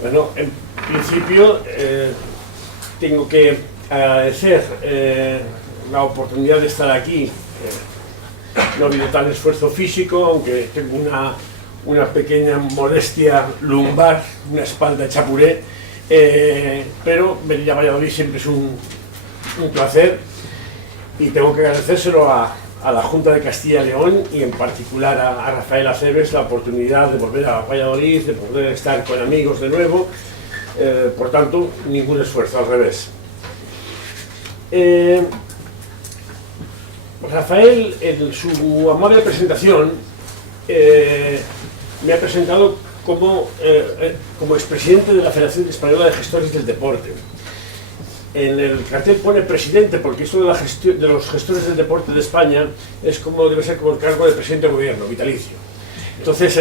Bueno, en principio tengo que agradecer la oportunidad de estar aquí. No ha habido tal esfuerzo físico, aunque tengo una pequeña molestia lumbar, una espalda hecha puré, pero venir a Valladolid siempre es un placer, y tengo que agradecérselo a la Junta de Castilla y León y en particular a Rafael Aceves la oportunidad de volver a Valladolid, de poder estar con amigos de nuevo. Por tanto, ningún esfuerzo, al revés. Rafael, en su amable presentación, me ha presentado como expresidente de la Federación Española de Gestores del Deporte. En el cartel pone presidente, porque esto de los gestores del deporte de España debe ser como el cargo de presidente de gobierno, vitalicio. Entonces,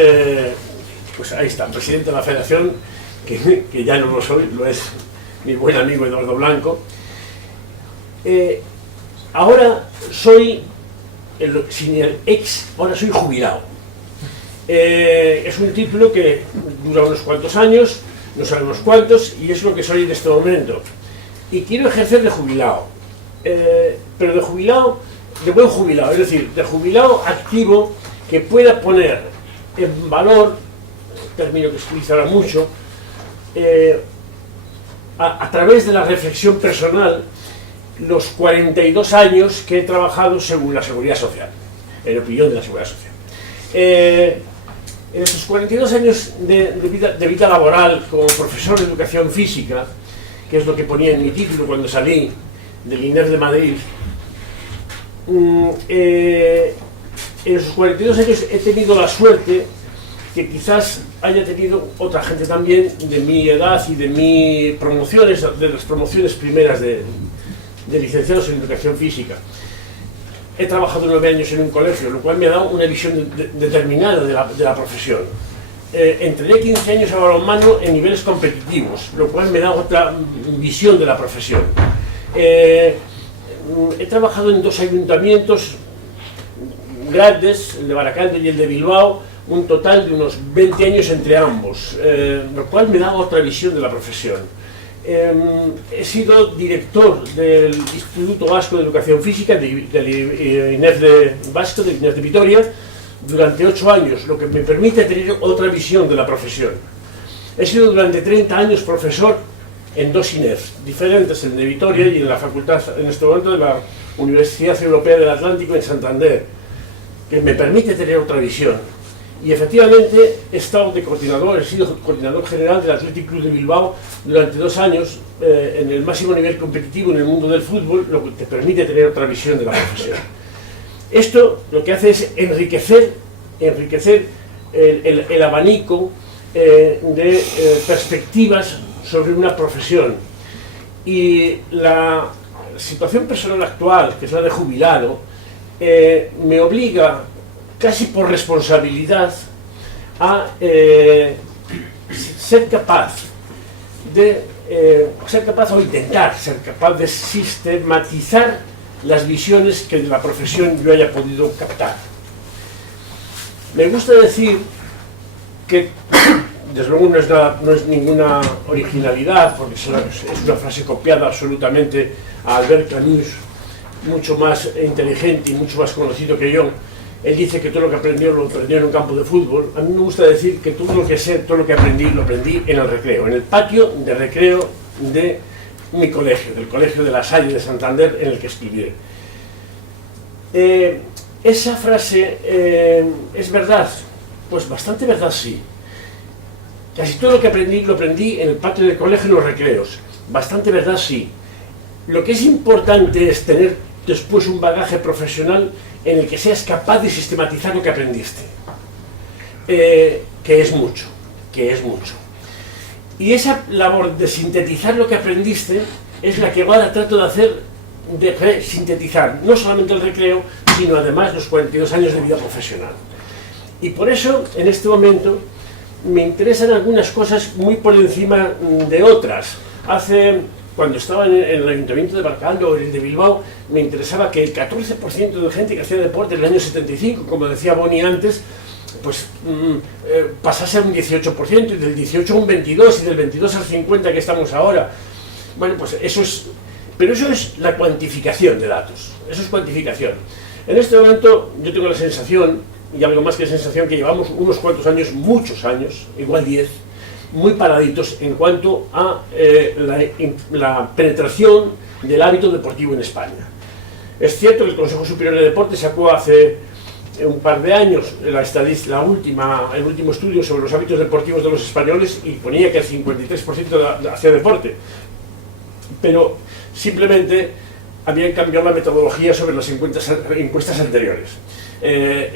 pues ahí está, presidente de la Federación, que ya no lo soy, lo es mi buen amigo Eduardo Blanco. Ahora soy, sin el ex, ahora soy jubilado. Es un título que dura unos cuantos años, no sabemos cuántos, y es lo que soy en este momento. Y quiero ejercer de jubilado, pero de jubilado, de buen jubilado, es decir, de jubilado activo que pueda poner en valor, término que se utiliza ahora mucho, a través de la reflexión personal, los 42 años que he trabajado según la Seguridad Social, en opinión de la Seguridad Social. En esos 42 años de vida laboral como profesor de educación física, que es lo que ponía en mi título cuando salí del INEF de Madrid, en esos 42 años he tenido la suerte que quizás haya tenido otra gente también de mi edad y de mis promociones, de las promociones primeras de licenciados en educación física. He trabajado 9 años en un colegio, lo cual me ha dado una visión determinada de la profesión. Entrené 15 años a balonmano en niveles competitivos, lo cual me da otra visión de la profesión. He trabajado en 2 ayuntamientos grandes, el de Baracaldo y el de Bilbao, un total de unos 20 años entre ambos, lo cual me da otra visión de la profesión. He sido director del Instituto Vasco de Educación Física, del INEF Vasco, del INEF de Vitoria, durante 8 años, lo que me permite tener otra visión de la profesión. He sido durante 30 años profesor en 2 INEFs diferentes, el de Vitoria y en la facultad, en este momento, de la Universidad Europea del Atlántico en Santander, que me permite tener otra visión. Y efectivamente he estado de coordinador, he sido coordinador general del Athletic Club de Bilbao durante 2 años en el máximo nivel competitivo en el mundo del fútbol, lo que te permite tener otra visión de la profesión. Esto lo que hace es enriquecer el abanico de perspectivas sobre una profesión. Y la situación personal actual, que es la de jubilado, me obliga, casi por responsabilidad, a ser capaz o intentar ser capaz de sistematizar las visiones que de la profesión yo haya podido captar. Me gusta decir que, desde luego no es ninguna originalidad, porque es una frase copiada absolutamente a Albert Camus, mucho más inteligente y mucho más conocido que yo. Él dice que todo lo que aprendió lo aprendió en un campo de fútbol. A mí me gusta decir que todo lo que sé, todo lo que aprendí, lo aprendí en el recreo, en el patio de recreo de mi colegio, del Colegio de La Salle de Santander, en el que estudié. Esa frase es verdad, pues bastante verdad, sí. Casi todo lo que aprendí lo aprendí en el patio del colegio, en los recreos. Bastante verdad, sí. Lo que es importante es tener después un bagaje profesional en el que seas capaz de sistematizar lo que aprendiste, que es mucho. Y esa labor de sintetizar lo que aprendiste es la que ahora trato de hacer, de sintetizar no solamente el recreo, sino además los 42 años de vida profesional. Y por eso, en este momento, me interesan algunas cosas muy por encima de otras. Cuando estaba en el Ayuntamiento de Baracaldo o en el de Bilbao, me interesaba que el 14% de gente que hacía deporte en el año 75, como decía Boni antes, pues pasase a un 18%, y del 18 a un 22%, y del 22 al 50% que estamos ahora. Bueno, pues eso es... Pero eso es la cuantificación de datos, eso es cuantificación. En este momento yo tengo la sensación, y algo más que sensación, que llevamos unos cuantos años, muchos años, igual 10, muy paraditos en cuanto a la penetración del hábito deportivo en España. Es cierto que el Consejo Superior de Deportes sacó hace un par de años el último estudio sobre los hábitos deportivos de los españoles y ponía que el 53% hacía deporte, pero simplemente habían cambiado la metodología sobre las encuestas anteriores.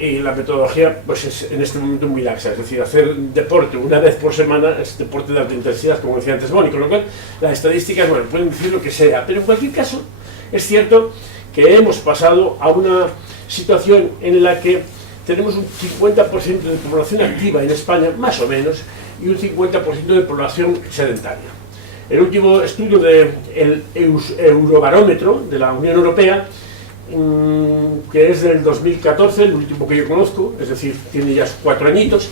Y la metodología pues es en este momento muy laxa, es decir, hacer deporte una vez por semana es deporte de alta intensidad, como decía antes Boni, con lo cual las estadísticas, bueno, pueden decir lo que sea, pero en cualquier caso es cierto que hemos pasado a una situación en la que tenemos un 50% de población activa en España, más o menos, y un 50% de población sedentaria. El último estudio del Eurobarómetro de la Unión Europea, que es del 2014, el último que yo conozco, es decir, tiene ya 4 añitos,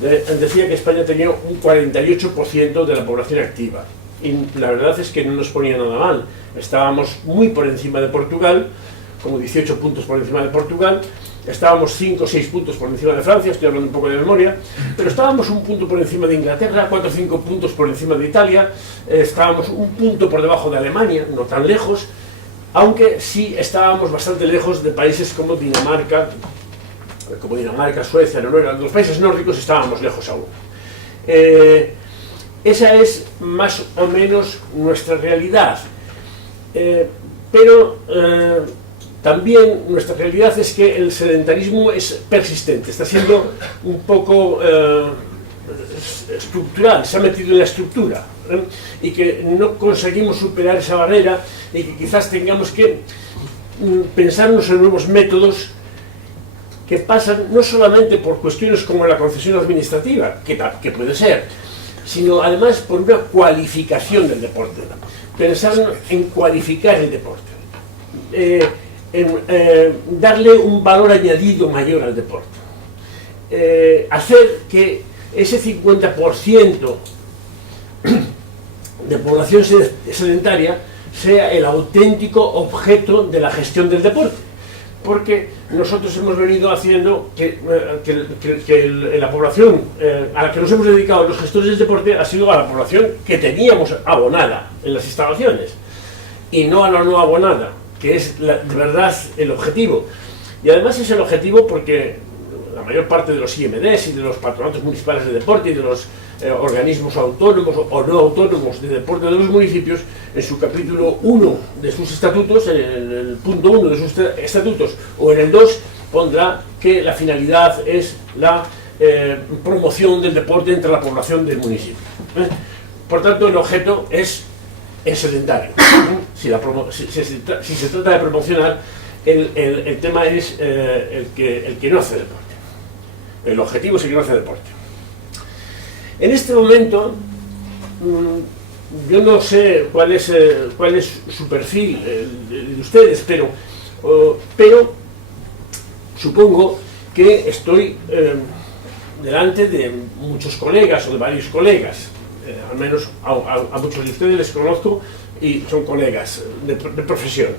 decía que España tenía un 48% de la población activa. Y la verdad es que no nos ponía nada mal. Estábamos muy por encima de Portugal, como 18 puntos por encima de Portugal, estábamos 5 o 6 puntos por encima de Francia, estoy hablando un poco de memoria, pero estábamos un punto por encima de Inglaterra, 4 o 5 puntos por encima de Italia, estábamos un punto por debajo de Alemania, no tan lejos, aunque sí estábamos bastante lejos de países como Dinamarca, Suecia, Noruega. Los países nórdicos estábamos lejos aún. Esa es más o menos nuestra realidad, pero también nuestra realidad es que el sedentarismo es persistente, está siendo un poco estructural, se ha metido en la estructura, y que no conseguimos superar esa barrera y que quizás tengamos que pensarnos en nuevos métodos que pasan no solamente por cuestiones como la concesión administrativa, que puede ser, sino además por una cualificación del deporte, pensar en cualificar el deporte, darle un valor añadido mayor al deporte, hacer que ese 50% de población sedentaria sea el auténtico objeto de la gestión del deporte, porque nosotros hemos venido haciendo que la población a la que nos hemos dedicado los gestores del deporte ha sido a la población que teníamos abonada en las instalaciones y no a la no abonada, que es de verdad el objetivo. Y además es el objetivo porque la mayor parte de los IMDs y de los patronatos municipales de deporte y de los organismos autónomos o no autónomos de deporte de los municipios, en su capítulo 1 de sus estatutos, en el punto 1 de sus estatutos o en el 2, pondrá que la finalidad es la promoción del deporte entre la población del municipio. Por tanto, el objeto es sedentario. Si se trata de promocionar, el tema es el que no hace deporte. El objetivo es el que no hace deporte. En este momento, yo no sé cuál es su perfil de ustedes, pero supongo que estoy delante de muchos colegas o de varios colegas, al menos a muchos de ustedes les conozco y son colegas de profesión.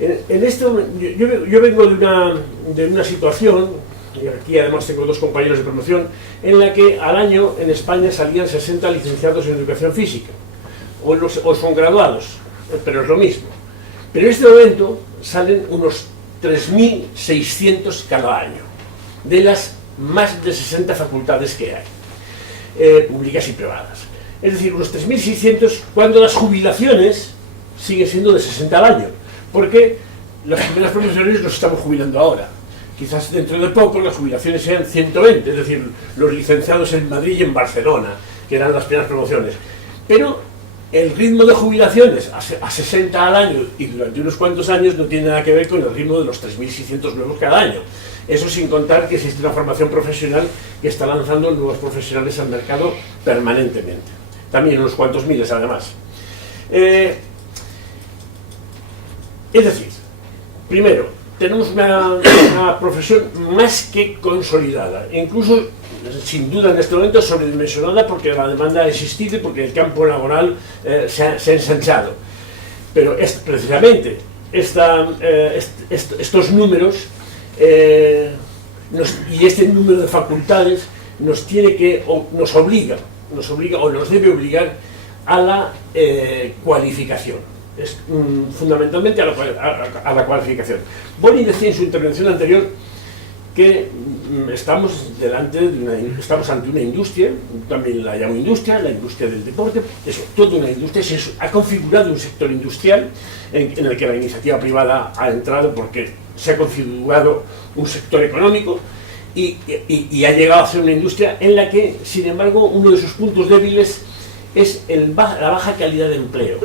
En este momento, yo vengo de una situación, y aquí además tengo 2 compañeros de promoción, en la que al año en España salían 60 licenciados en educación física, o son graduados, pero es lo mismo. Pero en este momento salen unos 3.600 cada año, de las más de 60 facultades que hay, públicas y privadas. Es decir, unos 3.600 cuando las jubilaciones siguen siendo de 60 al año, porque las primeras promociones nos estamos jubilando ahora. Quizás dentro de poco las jubilaciones sean 120, es decir, los licenciados en Madrid y en Barcelona, que eran las primeras promociones. Pero el ritmo de jubilaciones a 60 al año y durante unos cuantos años no tiene nada que ver con el ritmo de los 3.600 nuevos cada año. Eso sin contar que existe una formación profesional que está lanzando nuevos profesionales al mercado permanentemente. También unos cuantos miles además. Es decir, primero, tenemos una profesión más que consolidada, incluso sin duda en este momento sobredimensionada, porque la demanda ha existido y porque el campo laboral se ha ensanchado. Pero precisamente estos números y este número de facultades nos obliga o nos debe obligar a la cualificación. Fundamentalmente a la cualificación. Boni decía en su intervención anterior que estamos ante una industria, también la llamo industria, la industria del deporte, es toda una industria, se ha configurado un sector industrial en el que la iniciativa privada ha entrado porque se ha configurado un sector económico y ha llegado a ser una industria en la que, sin embargo, uno de sus puntos débiles es la baja calidad de empleo.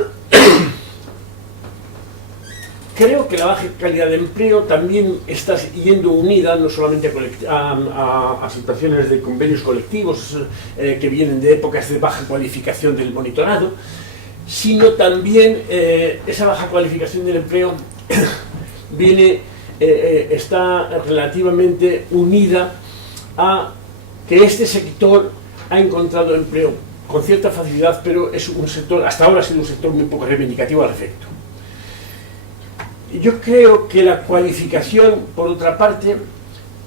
Creo que la baja calidad de empleo también está yendo unida no solamente a situaciones de convenios colectivos que vienen de épocas de baja cualificación del monitorado, sino también esa baja cualificación del empleo está relativamente unida a que este sector ha encontrado empleo con cierta facilidad, pero es un sector, hasta ahora ha sido un sector muy poco reivindicativo al efecto. Yo creo que la cualificación, por otra parte,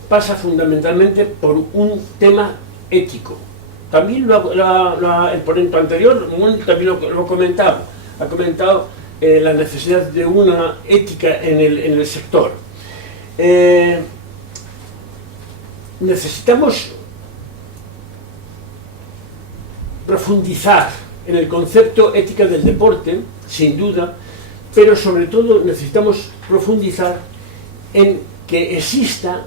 pasa fundamentalmente por un tema ético. También el ponente anterior también lo ha comentado la necesidad de una ética en el sector. Necesitamos profundizar en el concepto ética del deporte, sin duda, pero sobre todo necesitamos profundizar en que exista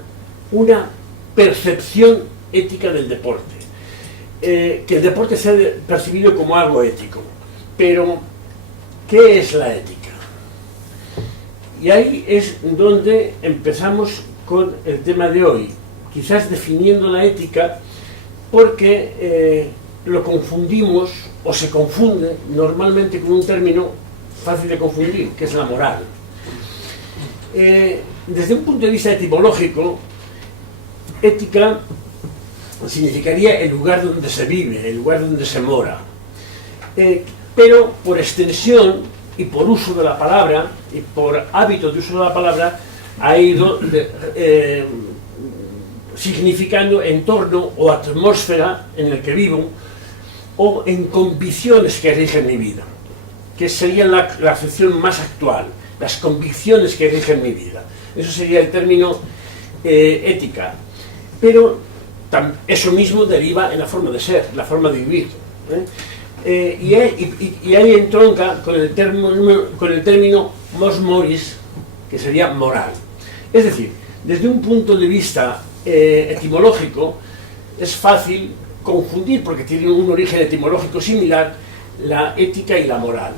una percepción ética del deporte, que el deporte sea percibido como algo ético. Pero, ¿qué es la ética? Y ahí es donde empezamos con el tema de hoy, quizás definiendo la ética porque lo confundimos o se confunde normalmente con un término fácil de confundir, que es la moral. Desde un punto de vista etimológico, ética significaría el lugar donde se vive, el lugar donde se mora. Pero por extensión y por uso de la palabra, y por hábito de uso de la palabra, ha ido significando entorno o atmósfera en el que vivo, o en convicciones que rigen mi vida, que sería la acepción más actual, las convicciones que rigen mi vida. Eso sería el término ética. Pero eso mismo deriva en la forma de ser, la forma de vivir. Y ahí entronca con el término mos moris, que sería moral. Es decir, desde un punto de vista etimológico, es fácil confundir, porque tienen un origen etimológico similar, la ética y la moral.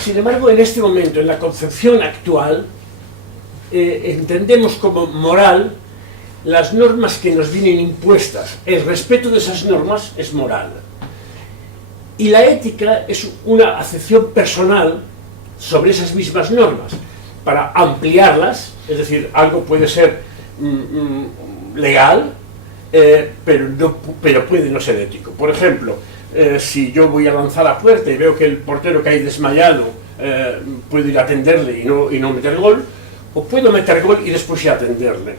Sin embargo, en este momento, en la concepción actual, entendemos como moral las normas que nos vienen impuestas. El respeto de esas normas es moral. Y la ética es una acepción personal sobre esas mismas normas, para ampliarlas, es decir, algo puede ser legal, pero puede no ser ético. Por ejemplo, si yo voy a lanzar la puerta y veo que el portero cae desmayado, puedo ir a atenderle y no meter gol, o puedo meter gol y después ir a atenderle.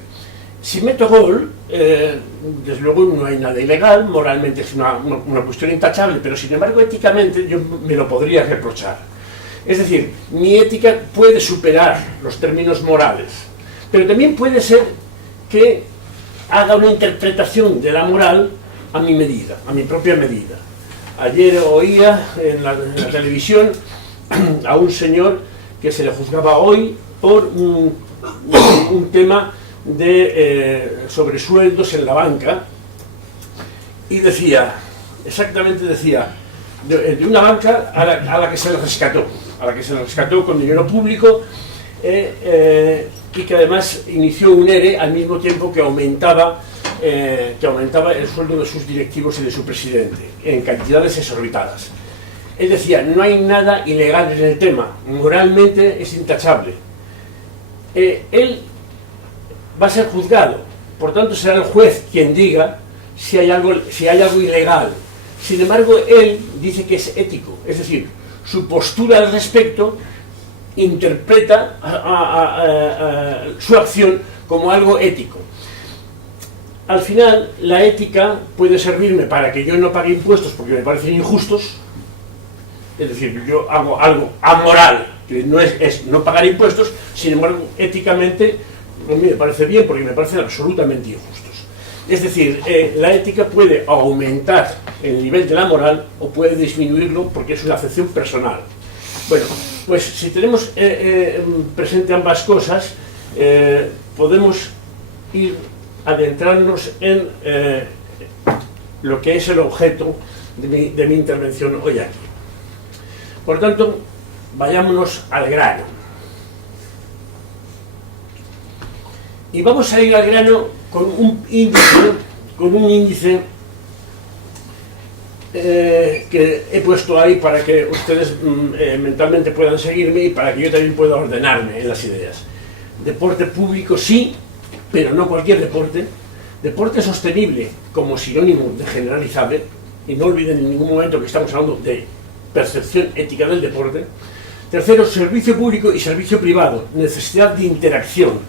Si meto gol, desde luego no hay nada ilegal, moralmente es una cuestión intachable, pero sin embargo éticamente yo me lo podría reprochar. Es decir, mi ética puede superar los términos morales, pero también puede ser que haga una interpretación de la moral a mi medida, a mi propia medida. Ayer oía en la televisión a un señor que se le juzgaba hoy por un tema de sobresueldos en la banca, y decía, exactamente decía, de una banca a la que se le rescató con dinero público, y que además inició un ERE al mismo tiempo que aumentaba el sueldo de sus directivos y de su presidente en cantidades exorbitadas. Él decía, no hay nada ilegal en el tema, moralmente es intachable. Él va a ser juzgado. Por tanto, será el juez quien diga si hay algo ilegal. Sin embargo, él dice que es ético, es decir, su postura al respecto interpreta su acción como algo ético. Al final, la ética puede servirme para que yo no pague impuestos porque me parecen injustos, es decir, yo hago algo amoral, que no es no pagar impuestos, sin embargo, éticamente a mí me parece bien porque me parecen absolutamente injustos. Es decir, la ética puede aumentar el nivel de la moral o puede disminuirlo porque es una acepción personal. Bueno, pues si tenemos presente ambas cosas, podemos ir adentrarnos en lo que es el objeto de mi intervención hoy aquí. Por tanto, vayámonos al grano. Y vamos a ir al grano con un índice que he puesto ahí para que ustedes mentalmente puedan seguirme y para que yo también pueda ordenarme en las ideas. Deporte público sí, pero no cualquier deporte. Deporte sostenible como sinónimo de generalizable, y no olviden en ningún momento que estamos hablando de percepción ética del deporte. Tercero, servicio público y servicio privado, necesidad de interacción.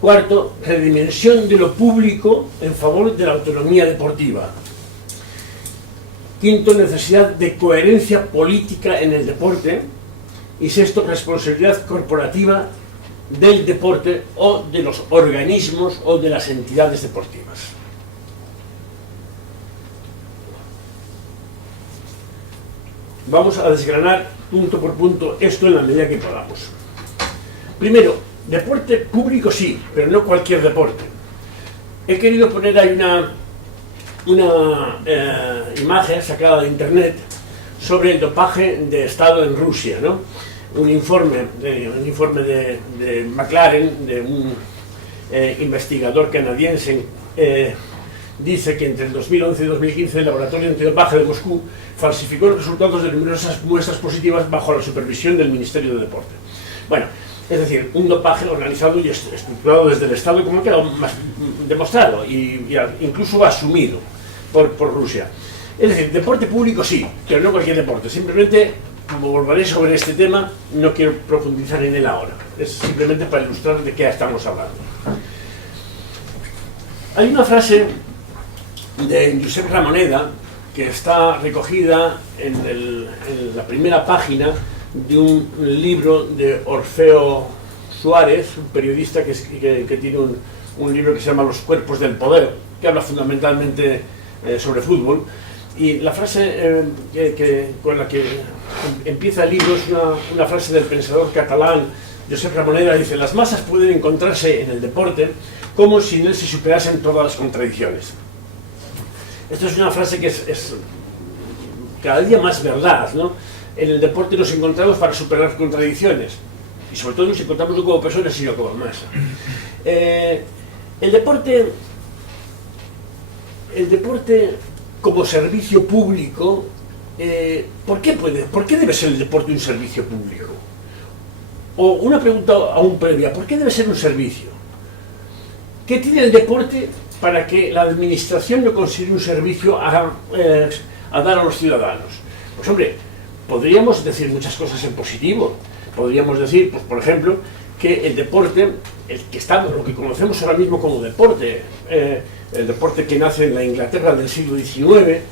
Cuarto, redimensión de lo público en favor de la autonomía deportiva. Quinto, necesidad de coherencia política en el deporte. Y sexto, responsabilidad corporativa del deporte o de los organismos o de las entidades deportivas. Vamos a desgranar punto por punto esto en la medida que podamos. Primero, deporte público sí, pero no cualquier deporte. He querido poner ahí una imagen sacada de internet sobre el dopaje de Estado en Rusia, ¿no? Un informe de McLaren, de un investigador canadiense, dice que entre el 2011 y 2015 el Laboratorio Antidopaje de Moscú falsificó los resultados de numerosas muestras positivas bajo la supervisión del Ministerio de Deporte. Bueno, es decir, un dopaje organizado y estructurado desde el Estado, como ha quedado más demostrado y incluso asumido por Rusia. Es decir, deporte público sí, pero no cualquier deporte. Simplemente, como volveré sobre este tema, no quiero profundizar en él ahora. Es simplemente para ilustrar de qué estamos hablando. Hay una frase de Josep Ramoneda que está recogida en la primera página de un libro de Orfeo Suárez, un periodista que tiene un libro que se llama Los cuerpos del poder, que habla fundamentalmente sobre fútbol. Y la frase con la que empieza el libro es una frase del pensador catalán Josep Ramoneda. Dice: las masas pueden encontrarse en el deporte como si en él se superasen todas las contradicciones. Esto es una frase que es cada día más verdad, ¿no? En el deporte nos encontramos para superar contradicciones y sobre todo nos encontramos no como personas sino como masa. El deporte como servicio público, ¿por qué debe ser el deporte un servicio público? O una pregunta aún previa, ¿por qué debe ser un servicio? ¿Qué tiene el deporte para que la administración no considere un servicio a dar a los ciudadanos? Pues hombre, podríamos decir muchas cosas en positivo. Podríamos decir, pues, por ejemplo, que el deporte, lo que conocemos ahora mismo como deporte, el deporte que nace en la Inglaterra del siglo XIX,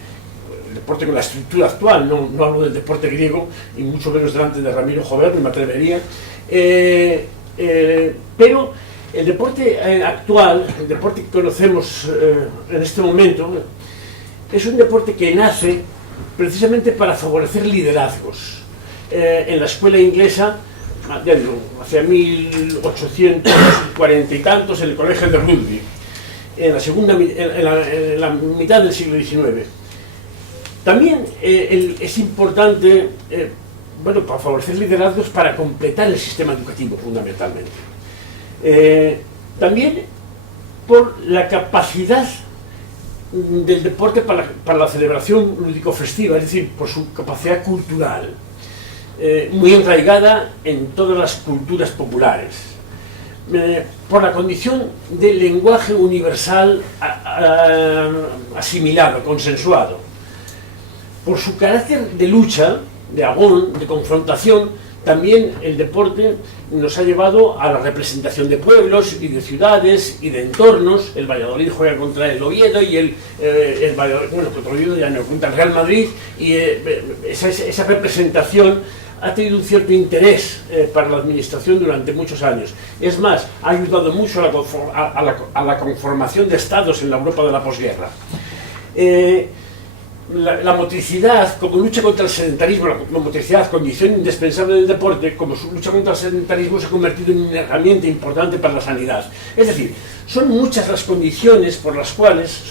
el deporte con la estructura actual, no hablo del deporte griego, y mucho menos delante de Ramiro Jover, me atrevería, pero el deporte actual, el deporte que conocemos en este momento, es un deporte que nace precisamente para favorecer liderazgos. En la escuela inglesa, ya digo, hacia 1840 y tantos, en el colegio de rugby, en la mitad del siglo XIX. También es importante, para favorecer liderazgos para completar el sistema educativo, fundamentalmente. También por la capacidad del deporte para la celebración lúdico-festiva, es decir, por su capacidad cultural, muy enraigada en todas las culturas populares. por la condición de lenguaje universal asimilado, consensuado, por su carácter de lucha, de agón, de confrontación. También el deporte nos ha llevado a la representación de pueblos y de ciudades y de entornos. El Valladolid juega contra el Oviedo y el Valladolid, bueno, contra el Oviedo ya no, contra el Real Madrid, y esa representación ha tenido un cierto interés para la administración durante muchos años. Es más, ha ayudado mucho a la conformación de estados en la Europa de la posguerra. La motricidad, como lucha contra el sedentarismo, la motricidad, condición indispensable del deporte, como su lucha contra el sedentarismo, se ha convertido en una herramienta importante para la sanidad. Es decir, son muchas las condiciones por las cuales,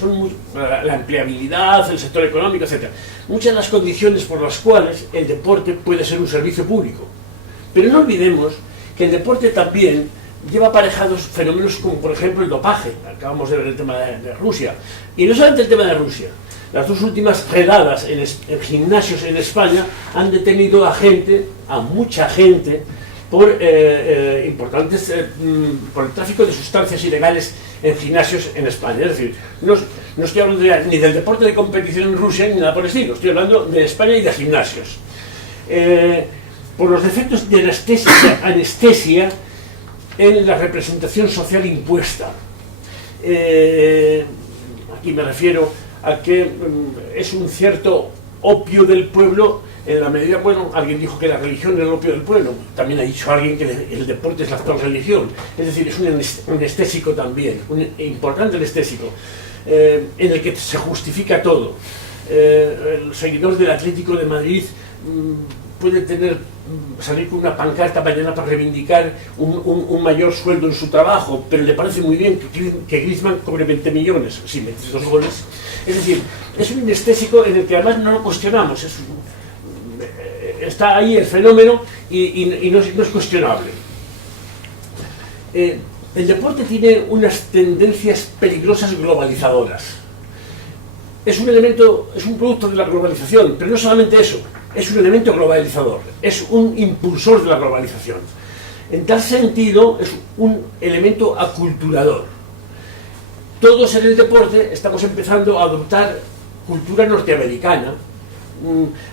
la empleabilidad, el sector económico, etc., muchas las condiciones por las cuales el deporte puede ser un servicio público. Pero no olvidemos que el deporte también lleva aparejados fenómenos como, por ejemplo, el dopaje. Acabamos de ver el tema de Rusia. Y no solamente el tema de Rusia. Las dos últimas redadas en gimnasios en España han detenido a mucha gente, por por el tráfico de sustancias ilegales en gimnasios en España. Es decir, no estoy hablando ni del deporte de competición en Rusia ni nada por el estilo, estoy hablando de España y de gimnasios. Por los defectos de anestesia en la representación social impuesta. Aquí me refiero a que es un cierto opio del pueblo, en la medida, bueno, alguien dijo que la religión era el opio del pueblo, también ha dicho alguien que el deporte es la actual religión, es decir, es un anestésico también, un importante anestésico, en el que se justifica todo. El seguidor del Atlético de Madrid puede salir con una pancarta mañana para reivindicar un mayor sueldo en su trabajo, pero le parece muy bien que Griezmann cobre 20 millones, si mete 2 goles. Es decir, es un anestésico en el que además no lo cuestionamos, está ahí el fenómeno y no es cuestionable. El deporte tiene unas tendencias peligrosas globalizadoras. Es un producto de la globalización, pero no solamente eso, es un elemento globalizador, es un impulsor de la globalización. En tal sentido, es un elemento aculturador. Todos en el deporte estamos empezando a adoptar cultura norteamericana.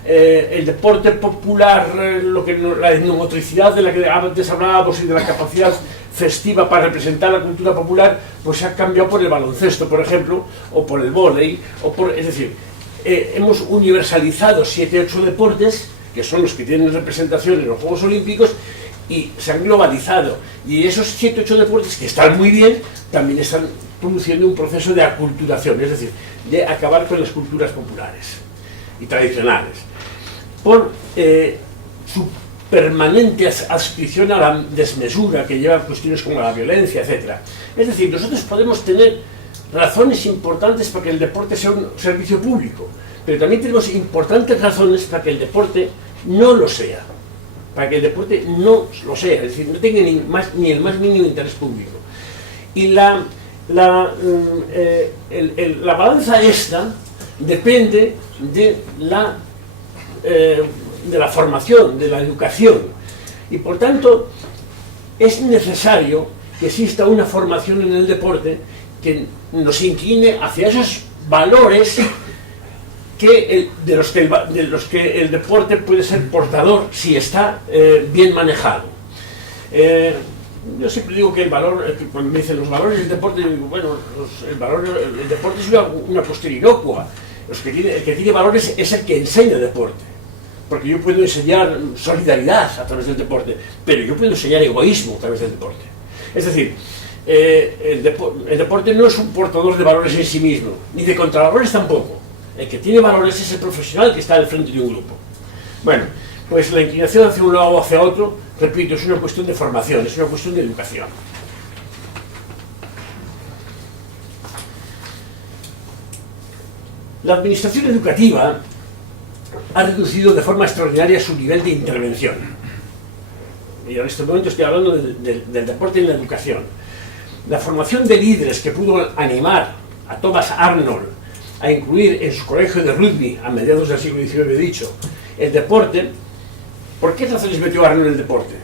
El deporte popular, la etnomotricidad de la que antes hablábamos y de la capacidad festiva para representar la cultura popular, pues se ha cambiado por el baloncesto, por ejemplo, o por el vóley, es decir, hemos universalizado 7 u 8 deportes, que son los que tienen representación en los Juegos Olímpicos, y se han globalizado. Y esos 7 u 8 deportes, que están muy bien, también están produciendo un proceso de aculturación, es decir, de acabar con las culturas populares y tradicionales, por su permanente adscripción a la desmesura que lleva a cuestiones como la violencia, etc. Es decir, nosotros podemos tener razones importantes para que el deporte sea un servicio público, pero también tenemos importantes razones para que el deporte no lo sea, es decir, no tenga ni el más mínimo interés público. Y la balanza esta depende de la formación, de la educación, y por tanto es necesario que exista una formación en el deporte que nos incline hacia esos valores de los que el deporte puede ser portador si está bien manejado. Yo siempre digo que cuando me dicen los valores del deporte, yo digo, bueno, el deporte es una cuestión inocua. El que tiene valores es el que enseña deporte. Porque yo puedo enseñar solidaridad a través del deporte, pero yo puedo enseñar egoísmo a través del deporte. Es decir, el deporte no es un portador de valores en sí mismo, ni de contravalores tampoco. El que tiene valores es el profesional que está al frente de un grupo. Bueno, pues la inclinación hacia un lado o hacia otro, repito, es una cuestión de formación, es una cuestión de educación. La administración educativa ha reducido de forma extraordinaria su nivel de intervención. Y en este momento estoy hablando del deporte y la educación. La formación de líderes que pudo animar a Thomas Arnold a incluir en su colegio de rugby a mediados del siglo XIX, he dicho, el deporte. ¿Por qué razones metió Arnold en el deporte?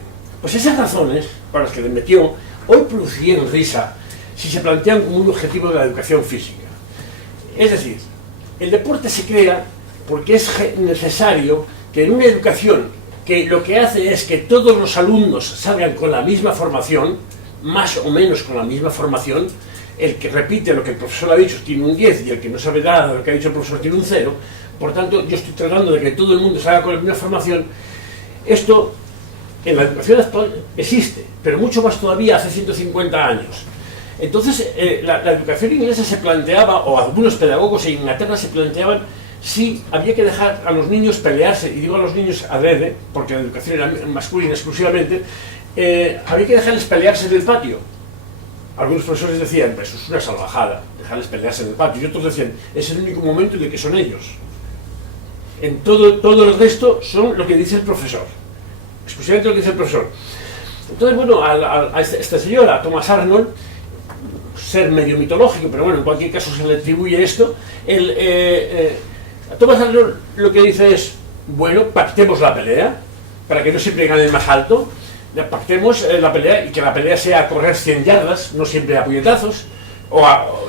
Pues esas razones, para las que le metió, hoy producirían risa si se plantean como un objetivo de la educación física. Es decir, el deporte se crea porque es necesario que en una educación que lo que hace es que todos los alumnos salgan con la misma formación, más o menos con la misma formación, el que repite lo que el profesor ha dicho tiene un 10 y el que no sabe nada de lo que ha dicho el profesor tiene un 0, por tanto yo estoy tratando de que todo el mundo salga con la misma formación. Esto en la educación actual existe, pero mucho más todavía hace 150 años. Entonces la educación inglesa se planteaba, o algunos pedagogos en Inglaterra se planteaban si había que dejar a los niños pelearse, y digo a los niños adrede, porque la educación era masculina exclusivamente, había que dejarles pelearse en el patio. Algunos profesores decían, pues eso es una salvajada, dejarles pelearse en el patio, y otros decían, es el único momento en el que son ellos. En todo el resto son lo que dice el profesor, exclusivamente lo que dice el profesor. Entonces, bueno, a esta señora, a Thomas Arnold, ser medio mitológico, pero bueno, en cualquier caso se le atribuye esto, a Thomas Arnold lo que dice es, bueno, pactemos la pelea, para que no siempre gane el más alto, pactemos la pelea, y que la pelea sea a correr 100 yardas, no siempre a puñetazos,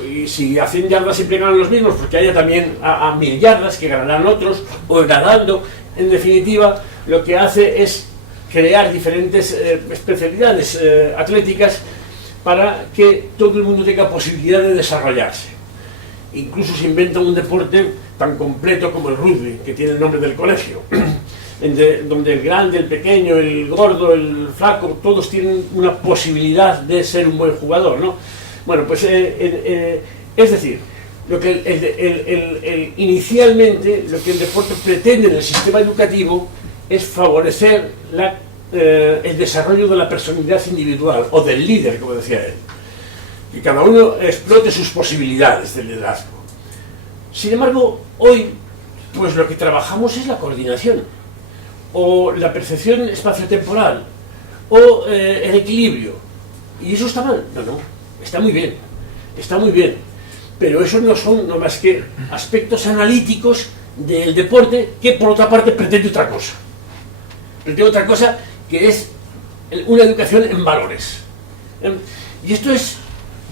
y si a 100 yardas siempre ganan los mismos, porque haya también a 1000 yardas que ganarán otros, o nadando. En definitiva, lo que hace es crear diferentes especialidades atléticas para que todo el mundo tenga posibilidad de desarrollarse. Incluso se inventa un deporte tan completo como el rugby, que tiene el nombre del colegio, donde el grande, el pequeño, el gordo, el flaco, todos tienen una posibilidad de ser un buen jugador, ¿no? Bueno, pues es decir, lo que inicialmente lo que el deporte pretende en el sistema educativo es favorecer el desarrollo de la personalidad individual, o del líder, como decía él, que cada uno explote sus posibilidades de liderazgo. Sin embargo, hoy, pues lo que trabajamos es la coordinación, o la percepción espaciotemporal, o el equilibrio. ¿Y eso está mal? No, está muy bien, pero eso no son no más que aspectos analíticos del deporte que por otra parte pretende otra cosa, que es una educación en valores. Y esto es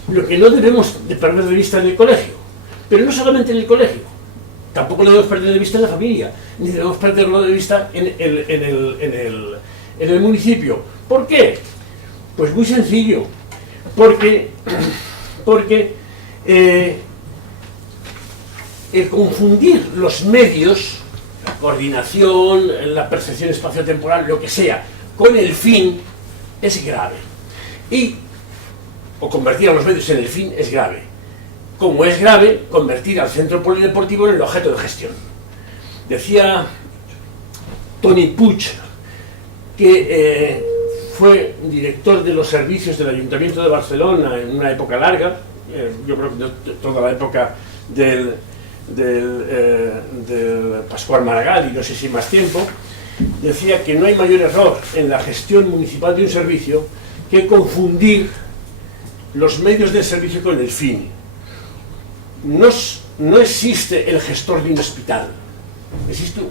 lo que no debemos de perder de vista en el colegio, pero no solamente en el colegio, tampoco lo debemos perder de vista en la familia, ni debemos perderlo de vista en el municipio. ¿Por qué? Pues muy sencillo, porque el confundir los medios, la coordinación, la percepción espaciotemporal, lo que sea, con el fin, es grave. O convertir a los medios en el fin es grave. Como es grave convertir al centro polideportivo en el objeto de gestión. Decía Tony Puig, que fue director de los servicios del Ayuntamiento de Barcelona en una época larga, yo creo que toda la época del Pascual Maragall, y no sé si más tiempo. Decía que no hay mayor error en la gestión municipal de un servicio que confundir los medios del servicio con el fin. No existe el gestor de un hospital, existe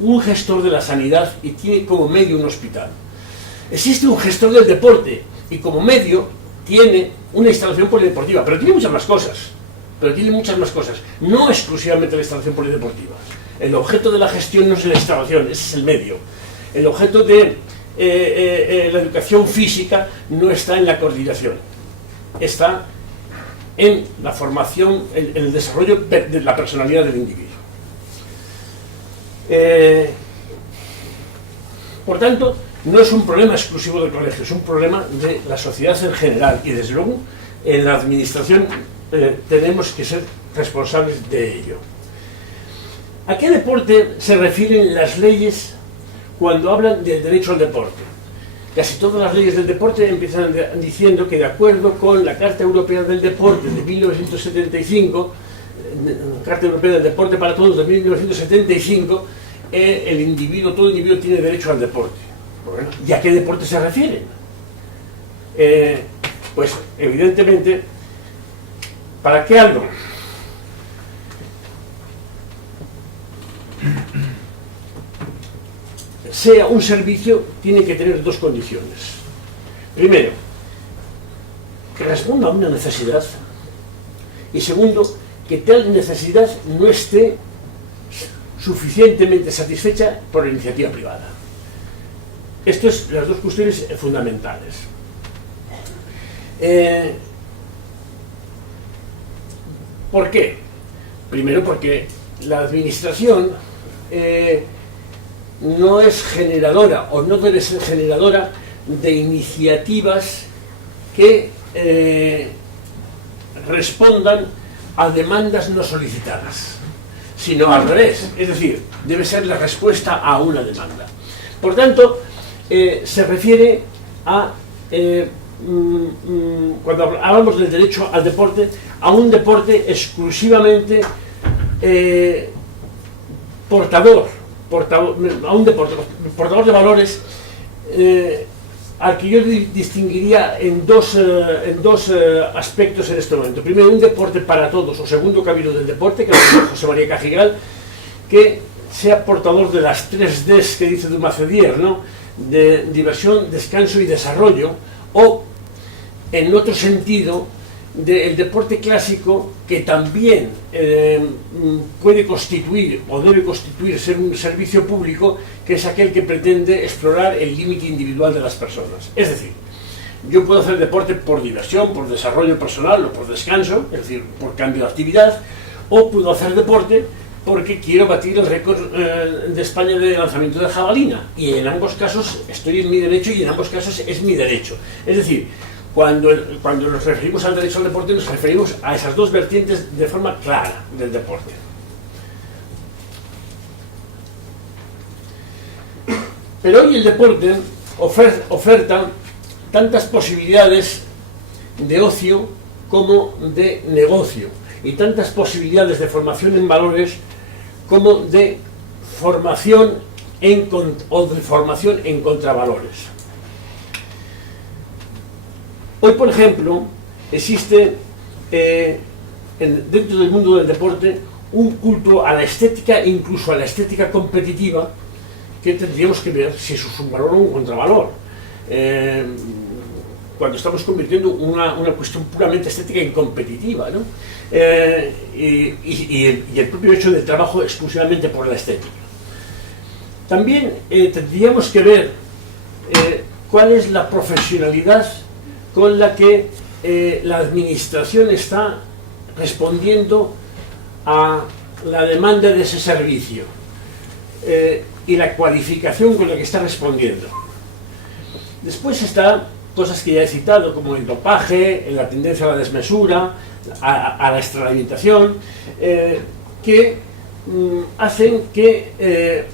un gestor de la sanidad y tiene como medio un hospital. Existe un gestor del deporte y como medio tiene una instalación polideportiva, pero tiene muchas más cosas. No exclusivamente la instalación polideportiva. El objeto de la gestión no es la instalación, ese es el medio. El objeto de la educación física no está en la coordinación, está en la formación, en el desarrollo de la personalidad del individuo. Por tanto, no es un problema exclusivo del colegio, es un problema de la sociedad en general, y desde luego en la administración tenemos que ser responsables de ello. ¿A qué deporte se refieren las leyes cuando hablan del derecho al deporte? Casi todas las leyes del deporte empiezan diciendo que, de acuerdo con la Carta Europea del Deporte de 1975, Carta Europea del Deporte para Todos de 1975, todo individuo tiene derecho al deporte. Bueno, ¿y a qué deporte se refieren? Pues evidentemente, para que algo sea un servicio, tiene que tener dos condiciones. Primero, que responda a una necesidad, y segundo, que tal necesidad no esté suficientemente satisfecha por la iniciativa privada. Estas son las dos cuestiones fundamentales. ¿Por qué? Primero porque la administración no es generadora o no debe ser generadora de iniciativas que respondan a demandas no solicitadas, sino al revés, es decir, debe ser la respuesta a una demanda. Por tanto, se refiere a, cuando hablamos del derecho al deporte, a un deporte exclusivamente portador de valores, al que yo distinguiría en dos aspectos en este momento. Primero, un deporte para todos, o segundo camino del deporte, que es José María Cajigal, que sea portador de las 3 Ds que dice Dumacedier, ¿no? De diversión, descanso y desarrollo, o, en otro sentido, del deporte clásico, que también puede constituir o debe constituir ser un servicio público, que es aquel que pretende explorar el límite individual de las personas. Es decir, yo puedo hacer deporte por diversión, por desarrollo personal o por descanso, es decir, por cambio de actividad, o puedo hacer deporte porque quiero batir el récord de España de lanzamiento de jabalina, y en ambos casos estoy en mi derecho y en ambos casos es mi derecho. Es decir, cuando nos referimos al derecho al deporte, nos referimos a esas dos vertientes de forma clara del deporte. Pero hoy el deporte oferta tantas posibilidades de ocio como de negocio, y tantas posibilidades de formación en valores como de formación en contravalores. Hoy, por ejemplo, existe dentro del mundo del deporte un culto a la estética, incluso a la estética competitiva, que tendríamos que ver si eso es un valor o un contravalor. Cuando estamos convirtiendo una cuestión puramente estética en competitiva, ¿no? Y el propio hecho del trabajo exclusivamente por la estética. También tendríamos que ver cuál es la profesionalidad con la que la administración está respondiendo a la demanda de ese servicio, y la cualificación con la que está respondiendo. Después está cosas que ya he citado, como el dopaje, la tendencia a la desmesura, a la extralimitación, que hacen que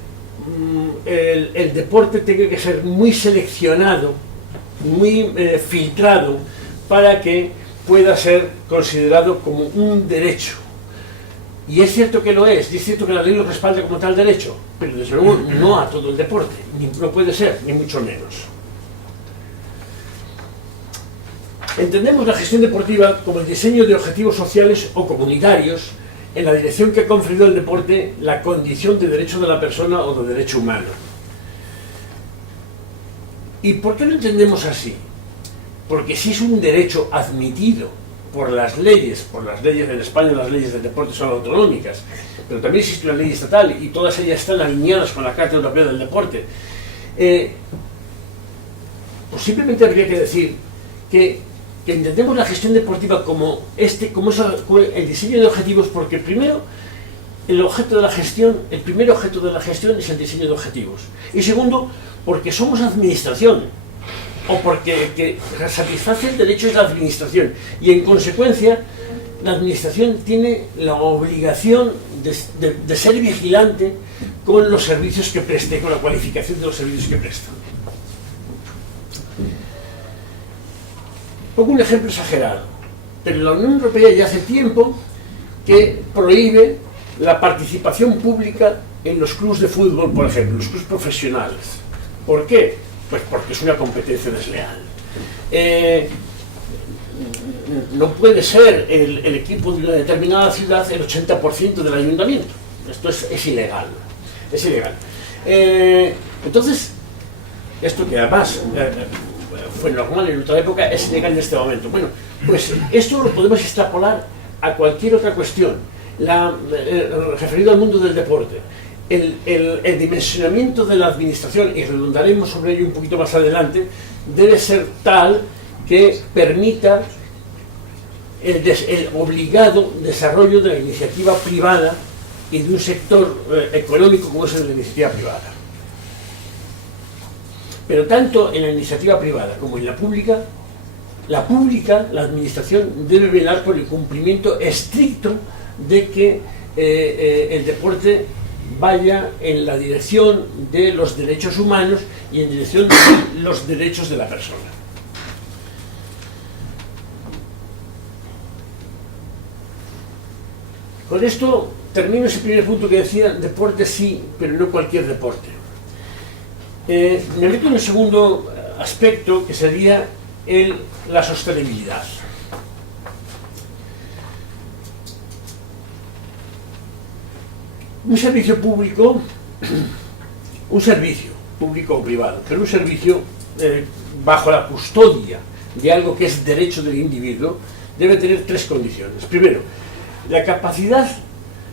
el deporte tenga que ser muy seleccionado, muy filtrado, para que pueda ser considerado como un derecho. Y es cierto que lo es, y es cierto que la ley lo respalda como tal derecho, pero desde luego no a todo el deporte, no puede ser, ni mucho menos. Entendemos la gestión deportiva como el diseño de objetivos sociales o comunitarios en la dirección que ha conferido al deporte la condición de derecho de la persona o de derecho humano. ¿Y por qué lo entendemos así? Porque si es un derecho admitido por las leyes en España, las leyes del deporte son autonómicas, pero también existe una ley estatal y todas ellas están alineadas con la Carta Europea del Deporte, pues simplemente habría que decir que entendemos la gestión deportiva como el diseño de objetivos, porque primero el primer objeto de la gestión es el diseño de objetivos, y segundo, porque somos administración, o porque que satisface el derecho es la administración, y en consecuencia la administración tiene la obligación de ser vigilante con los servicios que preste, con la cualificación de los servicios que presta. Pongo un ejemplo exagerado, pero la Unión Europea ya hace tiempo que prohíbe la participación pública en los clubes de fútbol, por ejemplo, los clubes profesionales. ¿Por qué? Pues porque es una competencia desleal. No puede ser el equipo de una determinada ciudad el 80% del ayuntamiento. Esto es ilegal. Es ilegal. Entonces, esto que además fue normal en otra época, es ilegal en este momento. Bueno, pues esto lo podemos extrapolar a cualquier otra cuestión, referido al mundo del deporte. El dimensionamiento de la administración, y redundaremos sobre ello un poquito más adelante, debe ser tal que permita el obligado desarrollo de la iniciativa privada y de un sector económico como es el de la iniciativa privada. Pero tanto en la iniciativa privada como en la pública, la administración debe velar por el cumplimiento estricto de que el deporte vaya en la dirección de los derechos humanos y en dirección de los derechos de la persona. Con esto termino ese primer punto que decía, deporte sí, pero no cualquier deporte. Me meto en el segundo aspecto, que sería la sostenibilidad. Un servicio público o privado, pero un servicio bajo la custodia de algo que es derecho del individuo, debe tener tres condiciones. Primero, la capacidad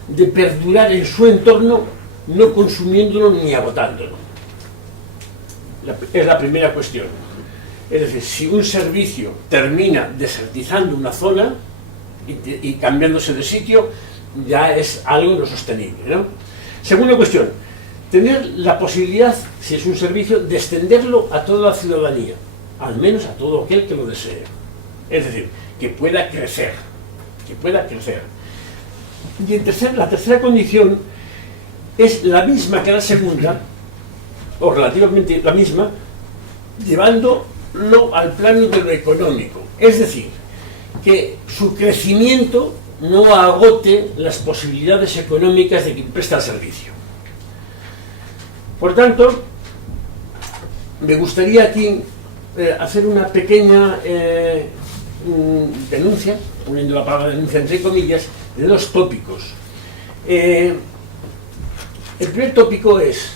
de perdurar en su entorno, no consumiéndolo ni agotándolo. Es la primera cuestión. Es decir, si un servicio termina desertizando una zona y cambiándose de sitio, ya es algo no sostenible, ¿no? Segunda cuestión, tener la posibilidad, si es un servicio, de extenderlo a toda la ciudadanía, al menos a todo aquel que lo desee. Es decir, que pueda crecer, Y la tercera condición es la misma que la segunda, o relativamente la misma, llevándolo al plano de lo económico. Es decir, que su crecimiento no agote las posibilidades económicas de quien presta el servicio. Por tanto, me gustaría aquí hacer una pequeña denuncia, poniendo la palabra denuncia entre comillas, de dos tópicos. El primer tópico es: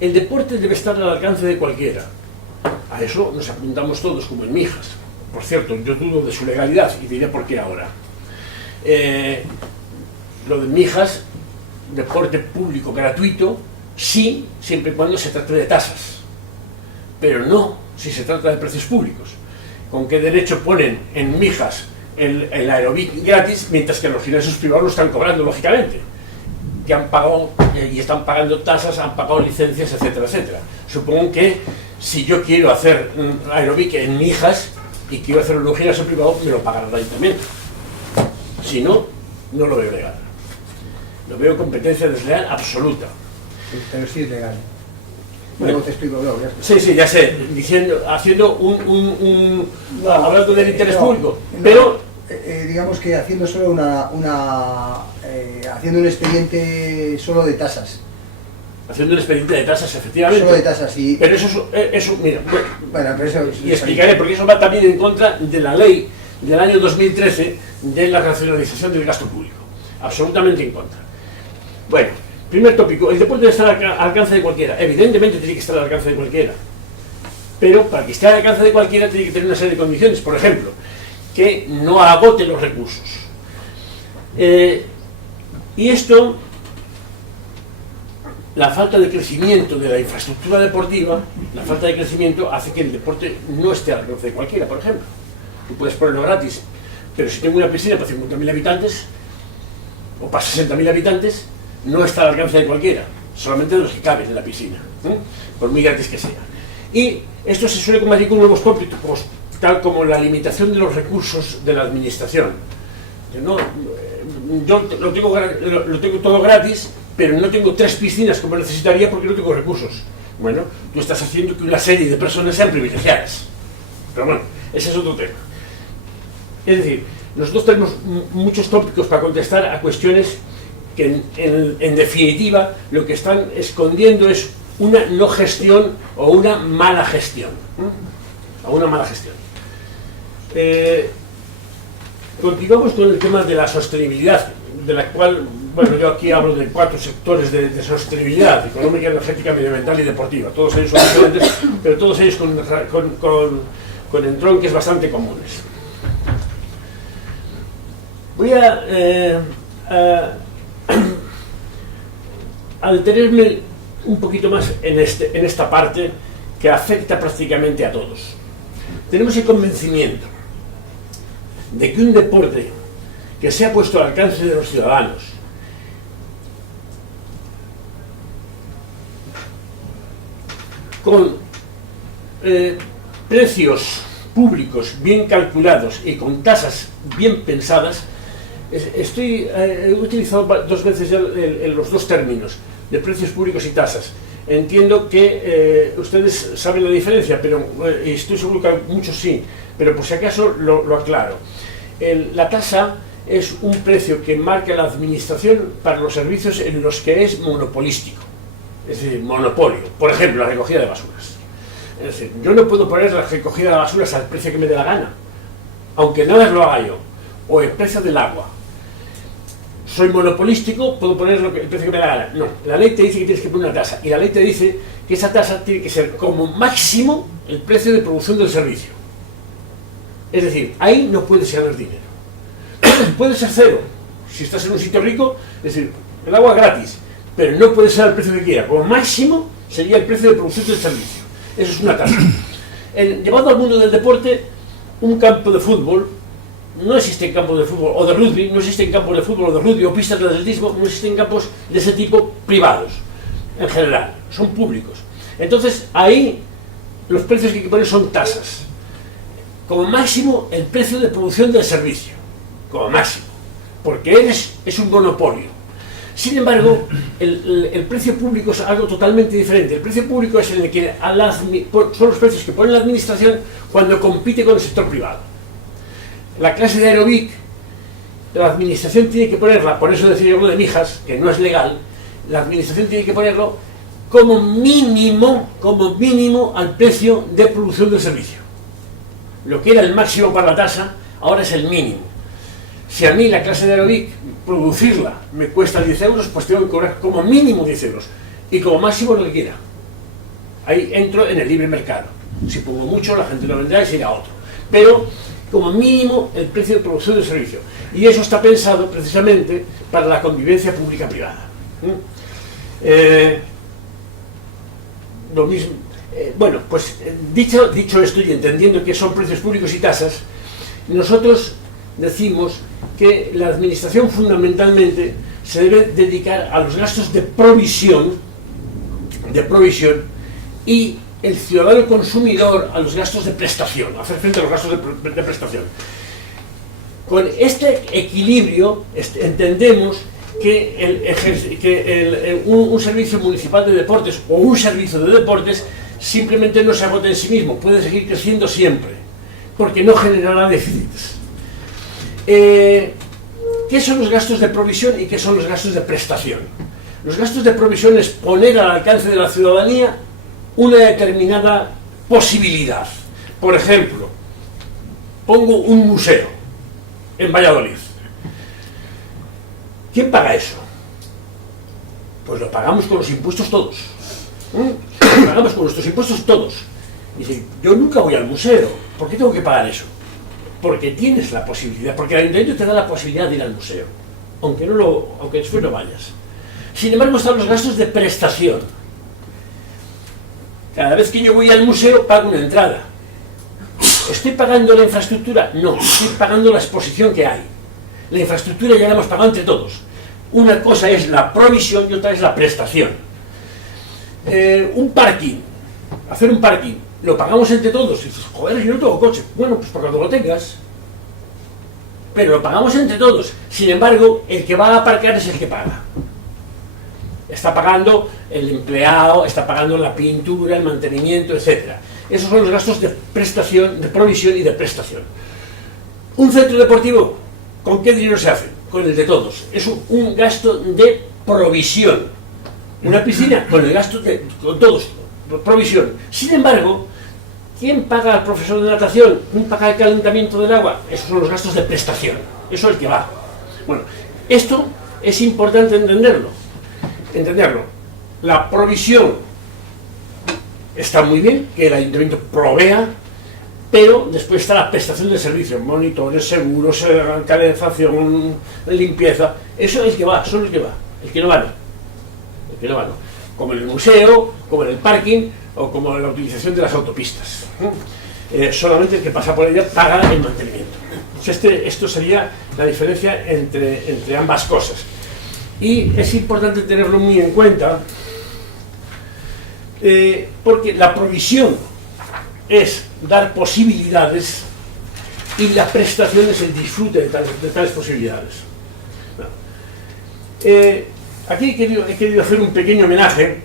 el deporte debe estar al alcance de cualquiera. A eso nos apuntamos todos, como en Mijas. Por cierto, yo dudo de su legalidad y diré por qué ahora. Lo de Mijas, deporte público gratuito, sí, siempre y cuando se trate de tasas, pero no si se trata de precios públicos. ¿Con qué derecho ponen en Mijas el aeróbic gratis, mientras que los gimnasios privados lo están cobrando, lógicamente? Que han pagado y están pagando tasas, han pagado licencias, etcétera, etcétera. Supongo que si yo quiero hacer aeróbic en Mijas y quiero hacer un gimnasio privado, me lo pagará el ayuntamiento. Si no, no lo veo legal. Lo veo competencia desleal absoluta. Pero sí es legal. Bueno, te explico luego. Sí, ya sé, haciendo hablando del interés público, pero digamos que haciendo solo haciendo un expediente solo de tasas. Haciendo un expediente de tasas, efectivamente. Solo de tasas, sí. Pero eso mira, bueno, pero eso y explicaré, porque eso va también en contra de la ley del año 2013 de la racionalización del gasto público. Absolutamente en contra. Bueno, primer tópico, el deporte debe estar al alcance de cualquiera. Evidentemente tiene que estar al alcance de cualquiera. Pero para que esté al alcance de cualquiera tiene que tener una serie de condiciones. Por ejemplo, que no agote los recursos. Y esto, la falta de crecimiento de la infraestructura deportiva, la falta de crecimiento hace que el deporte no esté al alcance de cualquiera. Por ejemplo, tú puedes ponerlo gratis, pero si tengo una piscina para 50.000 habitantes o para 60.000 habitantes, no está al alcance de cualquiera, solamente de los que caben en la piscina, por muy gratis que sea. Y esto se suele combatir con nuevos tópicos, tal como la limitación de los recursos de la administración. Yo lo tengo todo gratis, pero no tengo 3 piscinas como necesitaría porque no tengo recursos. Bueno, tú estás haciendo que una serie de personas sean privilegiadas. Pero bueno, ese es otro tema. Es decir, nosotros tenemos muchos tópicos para contestar a cuestiones que en definitiva lo que están escondiendo es una no gestión o una mala gestión. Continuamos con el tema de la sostenibilidad, de la cual, bueno, yo aquí hablo de 4 sectores de sostenibilidad: económica, energética, medioambiental y deportiva. Todos ellos son diferentes, pero todos ellos con entronques bastante comunes. Voy a detenerme un poquito más en esta parte que afecta prácticamente a todos. Tenemos el convencimiento de que un deporte que se ha puesto al alcance de los ciudadanos, con precios públicos bien calculados y con tasas bien pensadas, he utilizado 2 veces ya los 2 términos de precios públicos y tasas. Entiendo que ustedes saben la diferencia, pero estoy seguro que muchos sí, pero por si acaso lo aclaro. La tasa es un precio que marca la administración para los servicios en los que es monopolístico, es decir, monopolio. Por ejemplo, la recogida de basuras. Es decir, yo no puedo poner la recogida de basuras al precio que me dé la gana, aunque nada lo haga yo, o el precio del agua. Soy monopolístico, puedo poner el precio que me da la gana. No, la ley te dice que tienes que poner una tasa, y la ley te dice que esa tasa tiene que ser como máximo el precio de producción del servicio. Es decir, ahí no puedes ganar dinero. Puede ser 0, si estás en un sitio rico, es decir, el agua gratis, pero no puede ser al precio que quiera. Como máximo sería el precio de producción del servicio. Eso es una tasa. Llevado al mundo del deporte, un campo de fútbol, no existen campos de fútbol o de rugby, no existen campos de fútbol o de rugby o pistas de atletismo, no existen campos de ese tipo privados, en general, son públicos. Entonces, ahí los precios que hay que poner son tasas. Como máximo, el precio de producción del servicio, como máximo, porque es un monopolio. Sin embargo, el precio público es algo totalmente diferente. El precio público es el que son los precios que pone la administración cuando compite con el sector privado. La clase de aeróbic, la administración tiene que ponerla, por eso decía yo de Mijas, que no es legal, la administración tiene que ponerlo como mínimo al precio de producción del servicio. Lo que era el máximo para la tasa, ahora es el mínimo. Si a mí la clase de aeróbic, producirla, me cuesta 10 euros, pues tengo que cobrar como mínimo 10 euros. Y como máximo lo que quiera. Ahí entro en el libre mercado. Si pongo mucho, la gente lo vendrá y se irá a otro. Pero, como mínimo, el precio de producción del servicio. Y eso está pensado precisamente para la convivencia pública-privada. Lo mismo. Bueno, pues dicho esto y entendiendo que son precios públicos y tasas, nosotros decimos que la administración fundamentalmente se debe dedicar a los gastos de provisión y el ciudadano consumidor a los gastos de prestación, hacer frente a los gastos de prestación. Con este equilibrio entendemos que un servicio municipal de deportes o un servicio de deportes simplemente no se agota en sí mismo, puede seguir creciendo siempre, porque no generará déficits. ¿Qué son los gastos de provisión y qué son los gastos de prestación? Los gastos de provisión es poner al alcance de la ciudadanía una determinada posibilidad. Por ejemplo, pongo un museo en Valladolid. ¿Quién paga eso? Pues lo pagamos con los impuestos todos. Lo pagamos con nuestros impuestos todos. Dice, yo nunca voy al museo. ¿Por qué tengo que pagar eso? Porque tienes la posibilidad, porque el ayuntamiento te da la posibilidad de ir al museo, aunque después no vayas. Sin embargo, están los gastos de prestación. Cada vez que yo voy al museo, pago una entrada. ¿Estoy pagando la infraestructura? No, estoy pagando la exposición que hay. La infraestructura ya la hemos pagado entre todos. Una cosa es la provisión y otra es la prestación. Un parking, hacer un parking, lo pagamos entre todos. Y dices, joder, yo no tengo coche. Bueno, pues por cuando lo tengas. Pero lo pagamos entre todos. Sin embargo, el que va a aparcar es el que paga. Está pagando el empleado, está pagando la pintura, el mantenimiento, etc. Esos son los gastos de prestación, de provisión y de prestación. Un centro deportivo, ¿con qué dinero se hace? Con el de todos. Es un gasto de provisión. Una piscina, con el gasto de con todos, provisión. Sin embargo, ¿quién paga al profesor de natación? ¿Quién paga el calentamiento del agua? Esos son los gastos de prestación. Eso es el que va. Bueno, esto es importante entenderlo. La provisión está muy bien, que el ayuntamiento provea pero después está la prestación de servicios, monitores, seguros, calefacción, limpieza. Eso es el que va, solo el que va, el que no va no. El que no va no. Como en el museo, como en el parking o como en la utilización de las autopistas. Solamente el que pasa por ella paga el mantenimiento. Esto sería la diferencia entre ambas cosas. Y es importante tenerlo muy en cuenta porque la provisión es dar posibilidades y la prestación es el disfrute de tales posibilidades. Aquí he querido hacer un pequeño homenaje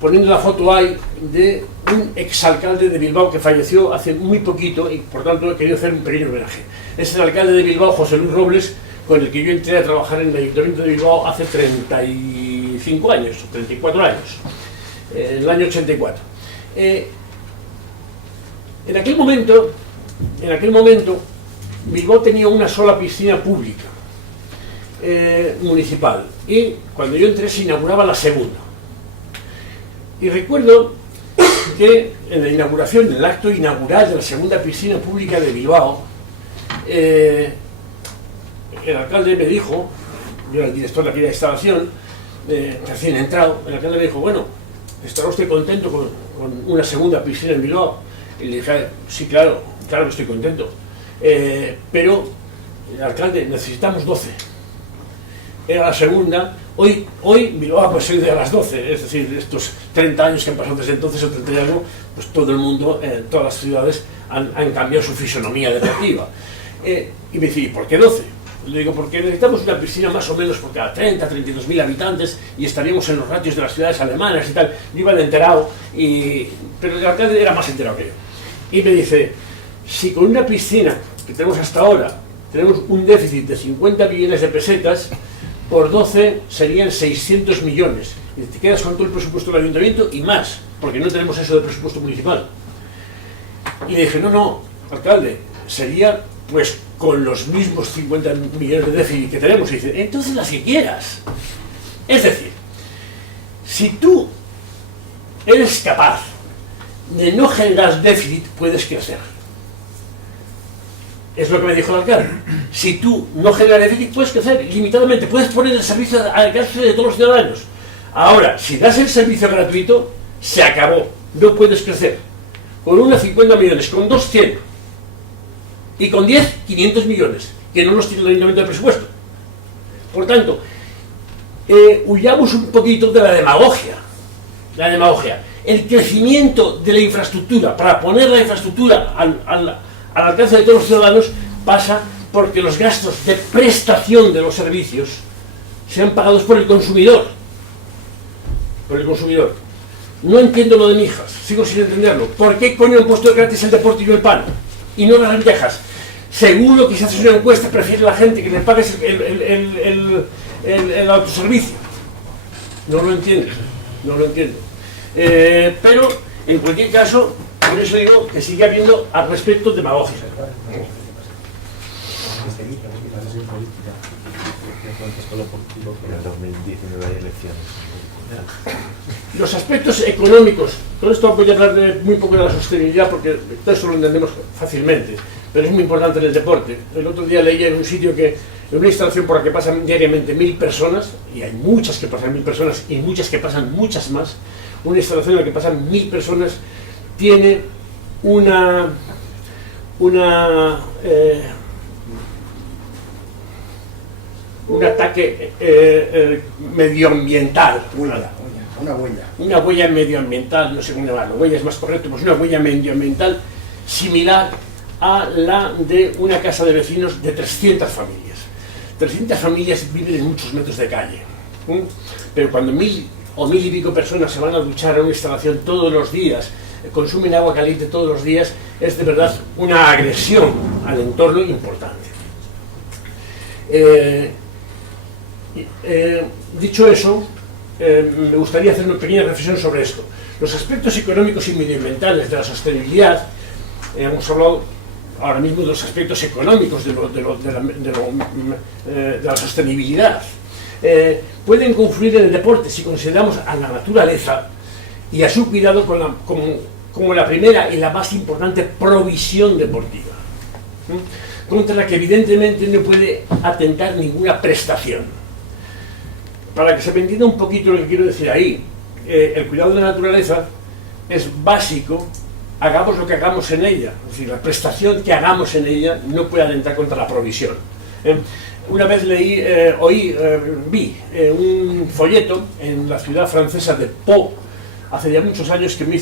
poniendo la foto ahí de un exalcalde de Bilbao que falleció hace muy poquito y por tanto he querido hacer un pequeño homenaje. Es el alcalde de Bilbao, José Luis Robles, con el que yo entré a trabajar en el Ayuntamiento de Bilbao hace 35 años, 34 años, en el año 84. En aquel momento, Bilbao tenía una sola piscina pública municipal y cuando yo entré se inauguraba la segunda. Y recuerdo que en la inauguración, en el acto inaugural de la segunda piscina pública de Bilbao, el alcalde me dijo, yo era el director de aquella instalación, recién entrado, el alcalde me dijo, bueno, ¿estará usted contento con una segunda piscina en Bilbao? Y le dije, sí, claro que estoy contento, pero, el alcalde, necesitamos 12. Era la segunda. Hoy Bilbao pues soy de a las 12, es decir, estos 30 años que han pasado desde entonces, o 30 y algo, pues todo el mundo, todas las ciudades han cambiado su fisonomía deportiva. Y me dice, ¿y por qué 12? Le digo, porque necesitamos una piscina más o menos por cada 30, 32.000 habitantes y estaríamos en los ratios de las ciudades alemanas y tal. Yo iba de enterado, pero el alcalde era más enterado que yo. Y me dice, si con una piscina que tenemos hasta ahora, tenemos un déficit de 50 millones de pesetas, por 12 serían 600 millones. Y te quedas con todo el presupuesto del ayuntamiento y más, porque no tenemos eso de presupuesto municipal. Y le dije, no, alcalde, sería pues con los mismos 50 millones de déficit que tenemos. Y dice, entonces las que quieras. Es decir, si tú eres capaz de no generar déficit, puedes crecer. Es lo que me dijo el alcalde. Si tú no generas déficit, puedes crecer limitadamente, puedes poner el servicio al alcance de todos los ciudadanos. Ahora, si das el servicio gratuito, se acabó, no puedes crecer. Con unos 50 millones, con 2, 100. Y con 10, 500 millones, que no los tiene el ayuntamiento de presupuesto. Por tanto, huyamos un poquito de la demagogia. La demagogia. El crecimiento de la infraestructura, para poner la infraestructura al alcance de todos los ciudadanos, pasa porque los gastos de prestación de los servicios sean pagados por el consumidor. Por el consumidor. No entiendo lo de Mijas, sigo sin entenderlo. ¿Por qué coño han puesto gratis el deporte y el pan? Y no las lentejas. Seguro que si haces una encuesta prefiere la gente que le pagues el autoservicio. No lo entiendo. Pero, en cualquier caso, por eso digo que sigue habiendo al respecto demagogia. En el 2019 hay elecciones. Los aspectos económicos, todo esto voy a hablar muy poco de la sostenibilidad porque todo eso lo entendemos fácilmente, pero es muy importante en el deporte. El otro día leía en un sitio que en una instalación por la que pasan diariamente 1000 personas, y hay muchas que pasan 1000 personas y muchas que pasan muchas más, una instalación en la que pasan 1000 personas tiene un ataque medioambiental. Una huella medioambiental, no sé cómo llamarlo, huella es más correcto, pues una huella medioambiental similar a la de una casa de vecinos de 300 familias. 300 familias viven en muchos metros de calle, pero cuando 1000 o 1000 y pico personas se van a duchar a una instalación todos los días, consumen agua caliente todos los días, es de verdad una agresión al entorno importante. Dicho eso, me gustaría hacer una pequeña reflexión sobre esto. Los aspectos económicos y medioambientales de la sostenibilidad, hemos hablado ahora mismo de los aspectos económicos de la sostenibilidad, pueden confluir en el deporte si consideramos a la naturaleza y a su cuidado como la primera y la más importante provisión deportiva, contra la que evidentemente no puede atentar ninguna prestación. Para que se me entienda un poquito lo que quiero decir ahí, el cuidado de la naturaleza es básico, hagamos lo que hagamos en ella, es decir, la prestación que hagamos en ella no puede atentar contra la provisión. Una vez vi un folleto en la ciudad francesa de Pau, hace ya muchos años, que me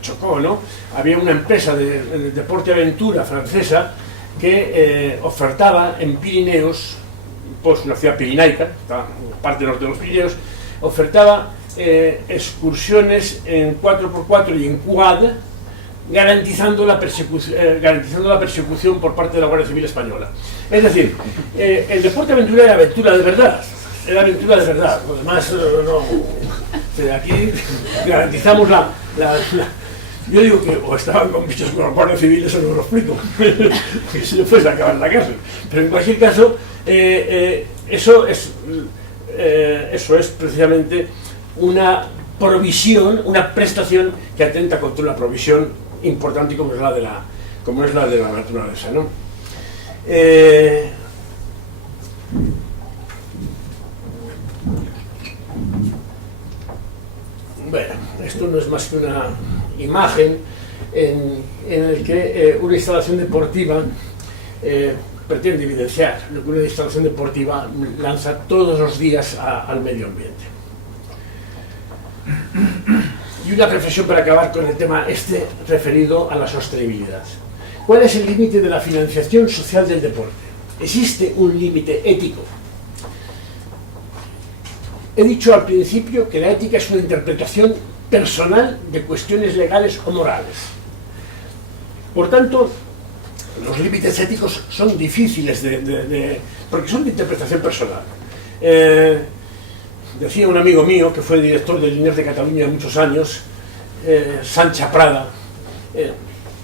chocó, ¿no? Había una empresa de deporte aventura francesa que ofertaba en Pirineos, pues una ciudad pirinaica, está en parte norte de los Pirineos, ofertaba excursiones en 4x4 y en quad, garantizando la persecución por parte de la Guardia Civil Española. Es decir, el deporte aventura era aventura de verdad, lo demás no. Aquí garantizamos yo digo que o estaban con bichos con los guardias civiles, o no lo explico, que si no fuese a acabar en la cárcel. Pero en cualquier caso, eso es precisamente una provisión, una prestación que atenta contra una provisión importante como es la de la naturaleza, ¿no? Bueno, esto no es más que una imagen en el que una instalación deportiva pretende evidenciar lo que una instalación deportiva lanza todos los días al medio ambiente. Y una reflexión para acabar con el tema referido a la sostenibilidad. ¿Cuál es el límite de la financiación social del deporte? ¿Existe un límite ético? He dicho al principio que la ética es una interpretación personal de cuestiones legales o morales. Por tanto, los límites éticos son difíciles porque son de interpretación personal. Decía un amigo mío, que fue director del INEF de Cataluña muchos años, Sancha Prada,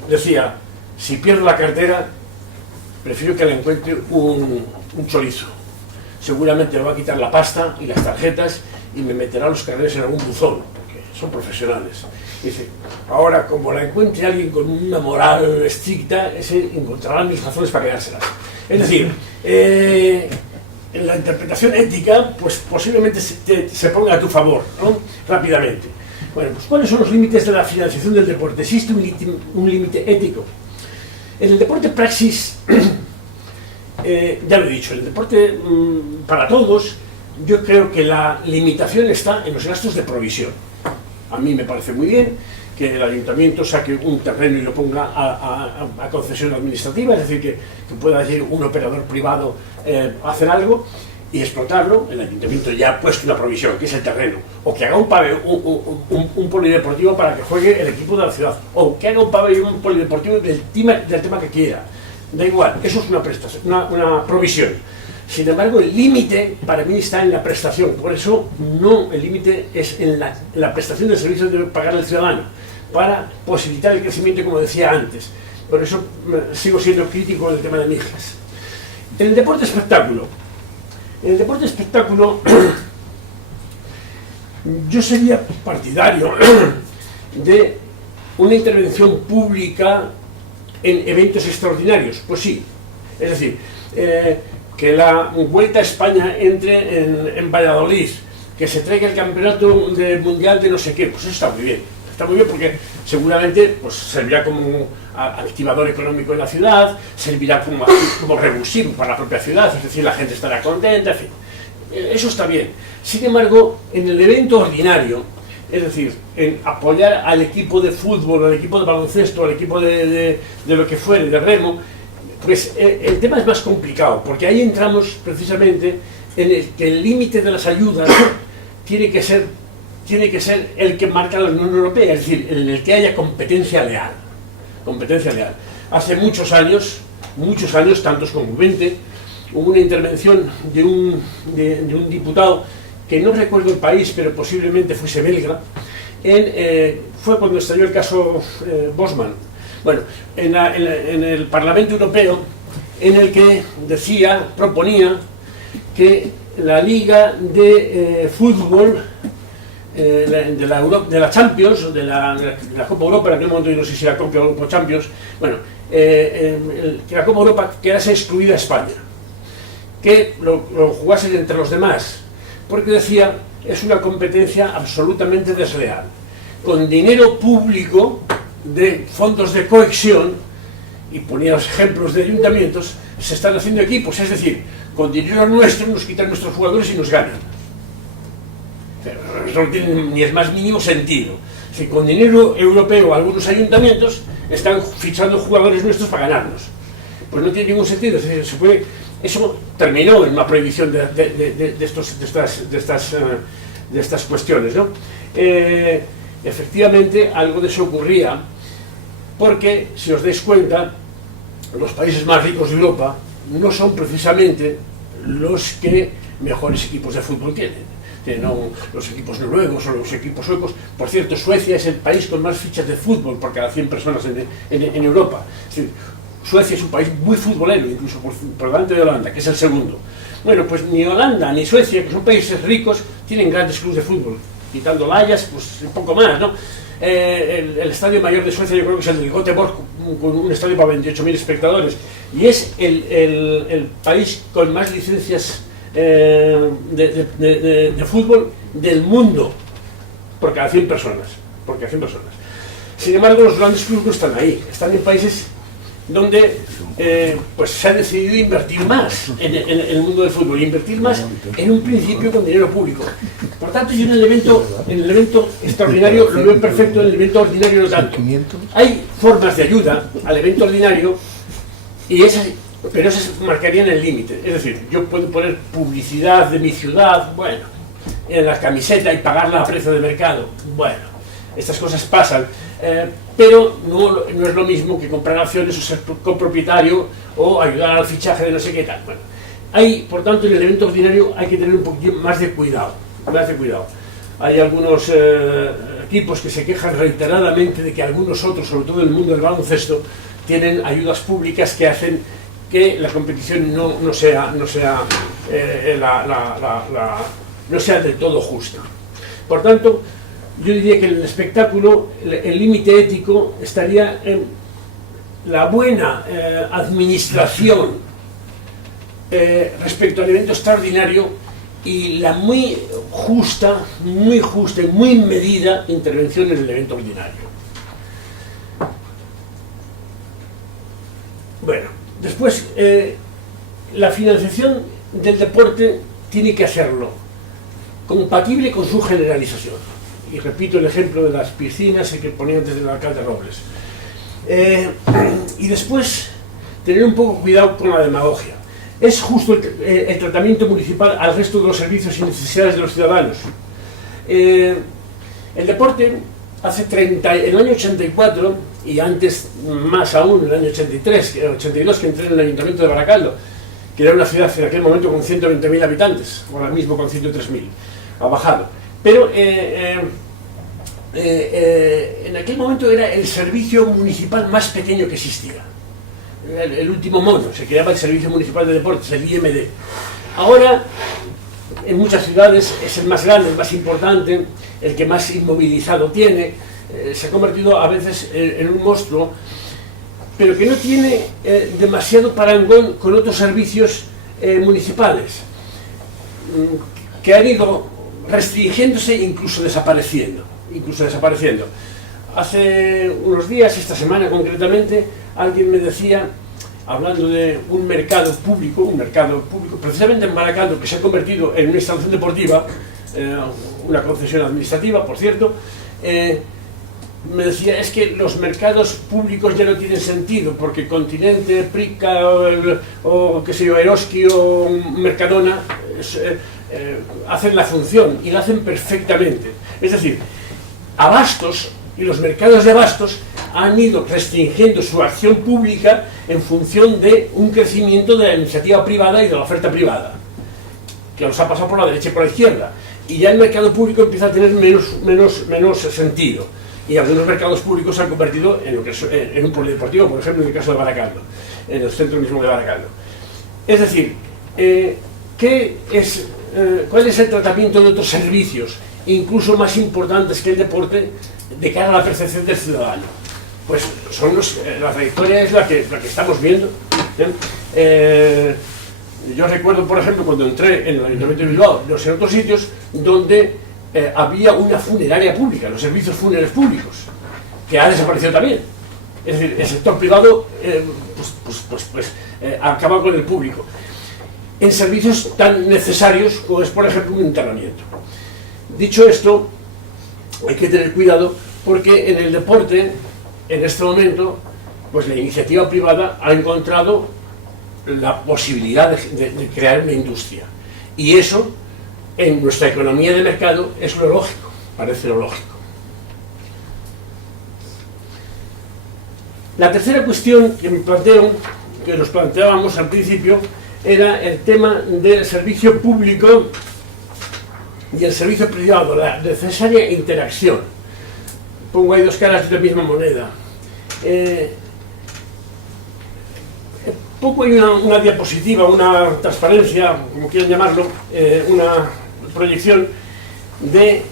decía: si pierdo la cartera, prefiero que la encuentre un chorizo. Seguramente me va a quitar la pasta y las tarjetas y me meterá los carnets en algún buzón, porque son profesionales. Dice, ahora, como la encuentre alguien con una moral estricta, ese encontrará mis razones para quedárselas. Es decir, en la interpretación ética, pues posiblemente se ponga a tu favor, ¿no? Rápidamente. Bueno, pues ¿cuáles son los límites de la financiación del deporte? ¿Existe un límite ético? En el deporte praxis, ya lo he dicho, en el deporte para todos, yo creo que la limitación está en los gastos de provisión. A mí me parece muy bien que el ayuntamiento saque un terreno y lo ponga a concesión administrativa, es decir, que pueda decir un operador privado hacer algo y explotarlo. El ayuntamiento ya ha puesto una provisión, que es el terreno, o que haga un polideportivo para que juegue el equipo de la ciudad, o que haga un polideportivo del tema que quiera. Da igual, eso es una prestación, una provisión. Sin embargo, el límite para mí está en la prestación. Por eso, no, el límite es en la prestación del servicio que debe pagar el ciudadano, para posibilitar el crecimiento, como decía antes. Por eso sigo siendo crítico en el tema de Mijas. En el deporte espectáculo, yo sería partidario de una intervención pública en eventos extraordinarios. Pues sí, es decir, que la Vuelta a España entre en Valladolid, que se traiga el campeonato mundial de no sé qué, pues eso está muy bien porque seguramente pues servirá como activador económico en la ciudad, servirá como revulsivo para la propia ciudad, es decir, la gente estará contenta, en fin, eso está bien. Sin embargo, en el evento ordinario, es decir, en apoyar al equipo de fútbol, al equipo de baloncesto, al equipo de lo que fuere, de remo, pues el tema es más complicado, porque ahí entramos precisamente en el que el límite de las ayudas tiene que ser el que marca la Unión Europea, es decir, en el que haya competencia leal. Hace muchos años, tantos como 20, hubo una intervención de un diputado, que no recuerdo el país, pero posiblemente fuese belga, fue cuando estalló el caso Bosman. Bueno, en el Parlamento Europeo, en el que proponía que la Liga de Fútbol de la Champions, de la Copa Europa, en aquel momento yo no sé si era Copa Europa o Champions, bueno, que la Copa Europa quedase excluida a España, que lo jugasen entre los demás, porque decía, es una competencia absolutamente desleal, con dinero público de fondos de cohesión, y ponía los ejemplos de ayuntamientos, se están haciendo equipos, es decir, con dinero nuestro nos quitan nuestros jugadores y nos ganan. Pero eso no tiene ni el más mínimo sentido. Si con dinero europeo algunos ayuntamientos están fichando jugadores nuestros para ganarnos, pues no tiene ningún sentido. Es decir, eso terminó en una prohibición de estas cuestiones, ¿no? Efectivamente, algo de eso ocurría, porque, si os dais cuenta, los países más ricos de Europa no son precisamente los que mejores equipos de fútbol tienen. No los equipos noruegos o los equipos suecos. Por cierto, Suecia es el país con más fichas de fútbol por cada 100 personas en Europa. Es decir, Suecia es un país muy futbolero, incluso por delante de Holanda, que es el segundo. Bueno, pues ni Holanda ni Suecia, que son países ricos, tienen grandes clubes de fútbol. Quitando el Ajax, pues un poco más, ¿no? El estadio mayor de Suecia yo creo que es el de Göteborg, con un estadio para 28.000 espectadores. Y es el país con más licencias de fútbol del mundo por cada 100 personas. Sin embargo, los grandes clubes no están ahí, están en países donde pues se ha decidido invertir más en el mundo del fútbol, invertir más en un principio con dinero público. Por tanto, yo en el evento extraordinario lo veo perfecto, en el evento ordinario no tanto. Hay formas de ayuda al evento ordinario, pero esas marcarían el límite. Es decir, yo puedo poner publicidad de mi ciudad, bueno, en la camiseta y pagarla a precio de mercado, bueno, estas cosas pasan. Pero no es lo mismo que comprar acciones o ser copropietario o ayudar al fichaje de no sé qué tal. Bueno, por tanto, en el evento ordinario hay que tener un poquito más de cuidado. Hay algunos equipos que se quejan reiteradamente de que algunos otros, sobre todo en el mundo del baloncesto, tienen ayudas públicas que hacen que la competición no sea del todo justa. Por tanto, yo diría que en el espectáculo el límite ético estaría en la buena administración respecto al evento extraordinario y la muy justa y muy medida intervención en el evento ordinario. Bueno, después la financiación del deporte tiene que hacerlo compatible con su generalización. Y repito el ejemplo de las piscinas que ponía antes del alcalde Robles. Y después, tener un poco cuidado con la demagogia. Es justo el tratamiento municipal al resto de los servicios y necesidades de los ciudadanos. El deporte, en el año 84, y antes más aún, en el año 82, que entré en el Ayuntamiento de Baracaldo, que era una ciudad en aquel momento con 120.000 habitantes, ahora mismo con 103.000, ha bajado. Pero en aquel momento era el servicio municipal más pequeño que existía. El último mono, se creaba el Servicio Municipal de Deportes, el IMD. Ahora, en muchas ciudades, es el más grande, el más importante, el que más inmovilizado tiene. Se ha convertido a veces en un monstruo, pero que no tiene demasiado parangón con otros servicios municipales, que han ido restringiéndose e incluso desapareciendo. Hace unos días, esta semana concretamente, alguien me decía, hablando de un mercado público, precisamente en Baracaldo, que se ha convertido en una instalación deportiva, una concesión administrativa, por cierto, me decía, es que los mercados públicos ya no tienen sentido, porque Continente, Prica, o qué sé yo, Eroski o Mercadona hacen la función, y la hacen perfectamente. Es decir, Abastos y los mercados de abastos han ido restringiendo su acción pública en función de un crecimiento de la iniciativa privada y de la oferta privada, que los ha pasado por la derecha y por la izquierda, y ya el mercado público empieza a tener menos sentido, y algunos mercados públicos se han convertido en un polideportivo, por ejemplo en el caso de Baracaldo, en el centro mismo de Baracaldo. Es decir, ¿cuál es el tratamiento de otros servicios incluso más importantes que el deporte de cara a la percepción del ciudadano. Pues son la trayectoria es la que estamos viendo. Yo recuerdo, por ejemplo, cuando entré en el Ayuntamiento de Bilbao, no sé, en otros sitios donde había una funeraria pública, los servicios funerarios públicos, que ha desaparecido también. Es decir, el sector privado acaba con el público en servicios tan necesarios como es, por ejemplo, un internamiento. Dicho esto, hay que tener cuidado porque en el deporte, en este momento, pues la iniciativa privada ha encontrado la posibilidad de crear una industria. Y eso, en nuestra economía de mercado, es lo lógico, parece lo lógico. La tercera cuestión que nos planteábamos al principio, era el tema del servicio público y el servicio privado, la necesaria interacción. Pongo ahí dos caras de la misma moneda. Poco hay una diapositiva, una transparencia, como quieran llamarlo, una proyección de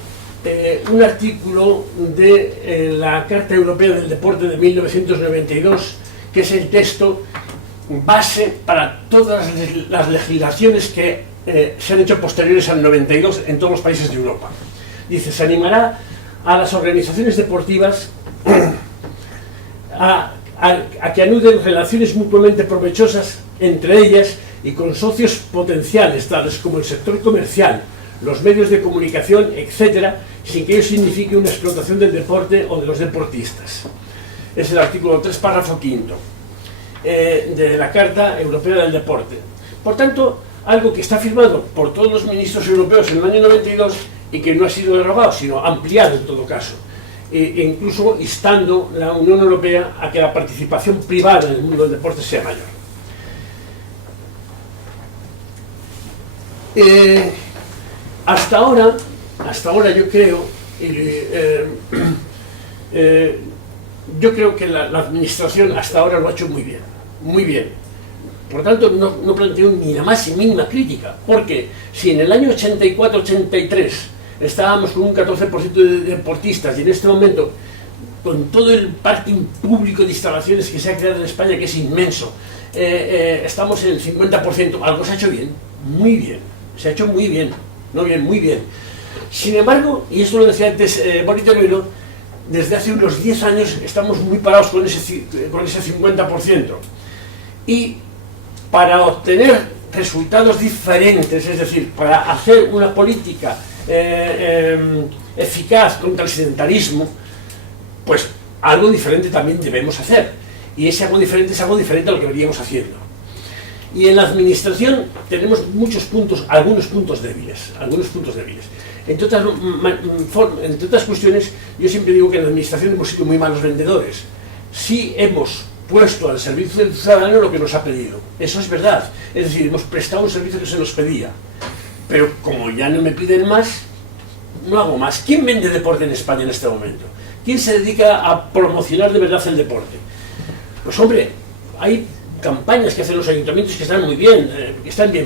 un artículo de la Carta Europea del Deporte de 1992, que es el texto base para todas las legislaciones que se han hecho posteriores al 92 en todos los países de Europa. Dice, se animará a las organizaciones deportivas a que anuden relaciones mutuamente provechosas entre ellas y con socios potenciales, tales como el sector comercial, los medios de comunicación, etc., sin que ello signifique una explotación del deporte o de los deportistas. Es el artículo 3, párrafo 5 de la Carta Europea del Deporte. Por tanto, algo que está firmado por todos los ministros europeos en el año 92 y que no ha sido derogado, sino ampliado en todo caso, e incluso instando la Unión Europea a que la participación privada en el mundo del deporte sea mayor. Hasta ahora yo creo que la administración hasta ahora lo ha hecho muy bien, muy bien. Por tanto, no planteo ni la más mínima crítica, porque si en el año 84-83 estábamos con un 14% de deportistas y en este momento, con todo el parque público de instalaciones que se ha creado en España, que es inmenso, estamos en el 50%, algo se ha hecho bien, muy bien, se ha hecho muy bien, no bien, muy bien. Sin embargo, y esto lo decía antes Boris Teruelo, desde hace unos 10 años estamos muy parados con ese 50%. Y para obtener resultados diferentes, es decir, para hacer una política eficaz contra el sedentarismo, pues algo diferente también debemos hacer. Y ese algo diferente es algo diferente a lo que veníamos haciendo. Y en la administración tenemos algunos puntos débiles. Entre otras cuestiones, yo siempre digo que en la administración hemos sido muy malos vendedores. Sí hemos puesto al servicio del ciudadano lo que nos ha pedido. Eso es verdad. Es decir, hemos prestado un servicio que se nos pedía. Pero como ya no me piden más, no hago más. ¿Quién vende deporte en España en este momento? ¿Quién se dedica a promocionar de verdad el deporte? Pues hombre, hay campañas que hacen los ayuntamientos que están muy bien,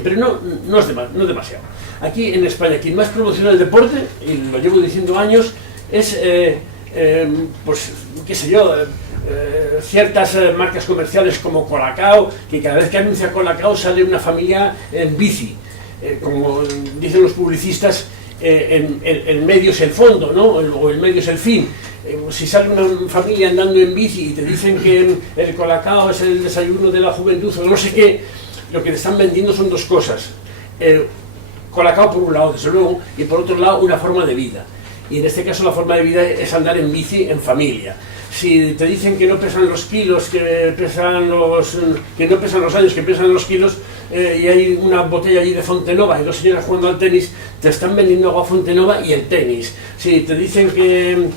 pero no demasiado. Aquí en España quien más promociona el deporte, y lo llevo diciendo años, es, pues, qué sé yo, ciertas marcas comerciales como Colacao, que cada vez que anuncia Colacao sale una familia en bici, como dicen los publicistas, el medio es el fondo, ¿no? O el medio es el fin. Si sale una familia andando en bici y te dicen que el Colacao es el desayuno de la juventud o no sé qué, lo que te están vendiendo son dos cosas. Colacao por un lado, desde luego, y por otro lado una forma de vida. Y en este caso la forma de vida es andar en bici en familia. Si te dicen que no pesan los kilos, que no pesan los años, que pesan los kilos, y hay una botella allí de Fontenova y dos señoras jugando al tenis, te están vendiendo agua Fontenova y el tenis. Si te dicen que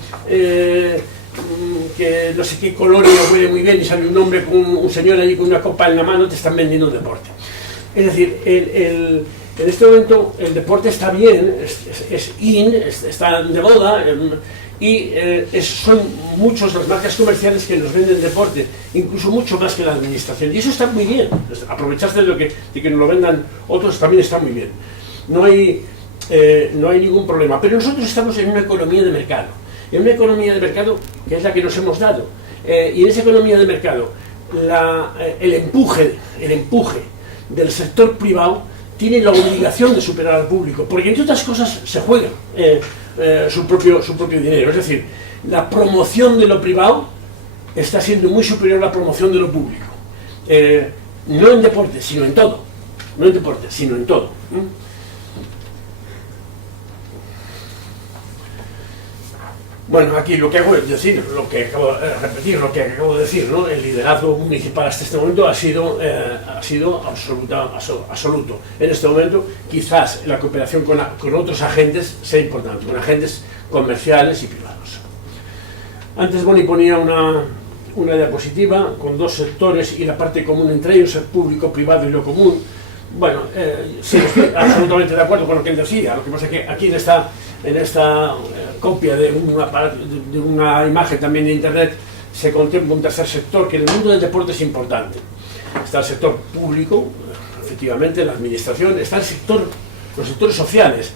no sé qué colonia huele muy bien y sale un hombre con un señor allí con una copa en la mano, te están vendiendo un deporte. Es decir, en este momento el deporte está bien, está de moda, y son muchos las marcas comerciales que nos venden deporte, incluso mucho más que la administración, y eso está muy bien. Aprovecharse de que nos lo vendan otros también está muy bien. No hay no hay ningún problema. Pero nosotros estamos en una economía de mercado, que es la que nos hemos dado. Y en esa economía de mercado, el empuje del sector privado tiene la obligación de superar al público, porque entre otras cosas se juega su propio dinero. Es decir, la promoción de lo privado está siendo muy superior a la promoción de lo público. No en deporte, sino en todo. Bueno, aquí lo que hago es decir, repetir lo que acabo de decir, ¿no? El liderazgo municipal hasta este momento ha sido absoluto. En este momento, quizás la cooperación con otros agentes sea importante, con agentes comerciales y privados. Antes Boni ponía una diapositiva con dos sectores y la parte común entre ellos, el público, privado y lo común. Bueno, sí, estoy absolutamente de acuerdo con lo que él decía. Lo que pasa es que aquí en esta copia de una imagen también de internet se contempla un tercer sector que en el mundo del deporte es importante. Está el sector público, efectivamente, la administración, está los sectores sociales,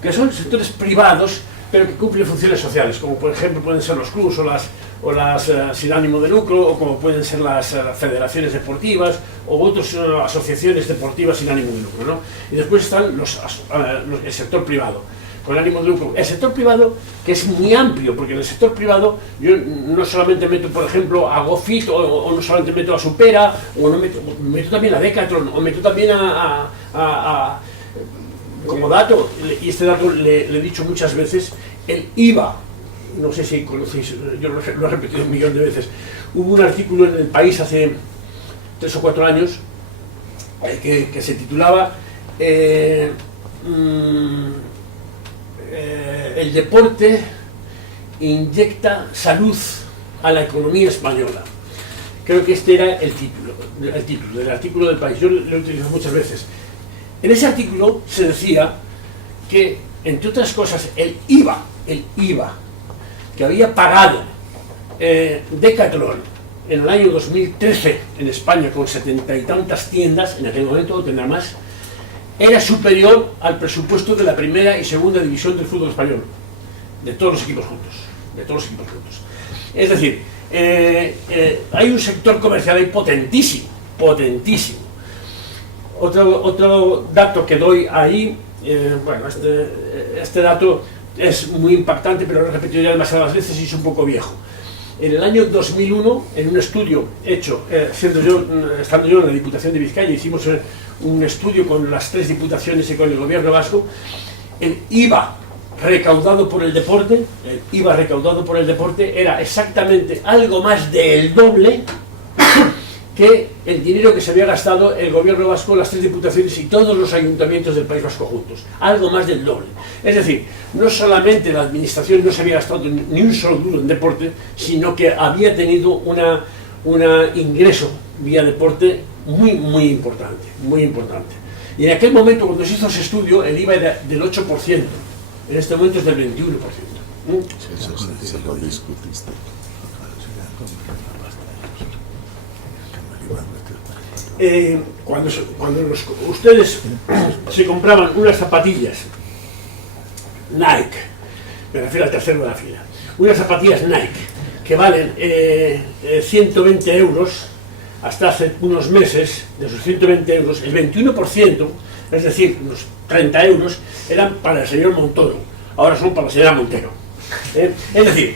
que son sectores privados pero que cumplen funciones sociales, como por ejemplo pueden ser los clubes o las sin ánimo de lucro, o como pueden ser las federaciones deportivas o otras asociaciones deportivas sin ánimo de lucro, ¿no? Y después están el sector privado con ánimo de lucro. El sector privado, que es muy amplio, porque en el sector privado yo no solamente meto, por ejemplo, a GoFit o no solamente meto a Supera, o no meto también a Decathlon, o meto también como dato, y este dato le he dicho muchas veces, el IVA. No sé si conocéis, yo lo he repetido 1.000.000 de veces. Hubo un artículo en El País hace 3 o 4 años que se titulaba el deporte inyecta salud a la economía española. Creo que este era el título del artículo del País. Yo lo he utilizado muchas veces. En ese artículo se decía que, entre otras cosas, el IVA que había pagado Decathlon en el año 2013 en España, con 70 y tantas tiendas, en aquel momento tendrá más, era superior al presupuesto de la primera y segunda división del fútbol español, de todos los equipos juntos. Es decir, hay un sector comercial ahí potentísimo. Otro dato que doy ahí, bueno, este dato es muy impactante, pero lo he repetido ya demasiadas veces y es un poco viejo. En el año 2001, en un estudio hecho, estando yo en la Diputación de Vizcaya, hicimos un estudio con las 3 diputaciones y con el gobierno vasco. El IVA recaudado por el deporte era exactamente algo más del doble que el dinero que se había gastado el gobierno vasco, las 3 diputaciones y todos los ayuntamientos del País Vasco juntos. Algo más del doble. Es decir, no solamente la administración no se había gastado ni un solo duro en deporte, sino que había tenido un ingreso vía deporte muy importante. Y en aquel momento, cuando se hizo ese estudio, el IVA era del 8%. En este momento es del 21%. Se lo discutiste. Cuando ustedes se compraban unas zapatillas Nike, me refiero al tercero de la fila, unas zapatillas Nike que valen 120 euros, hasta hace unos meses, de esos 120 euros, el 21%, es decir, unos 30 euros, eran para el señor Montoro, ahora son para la señora Montero. Es decir,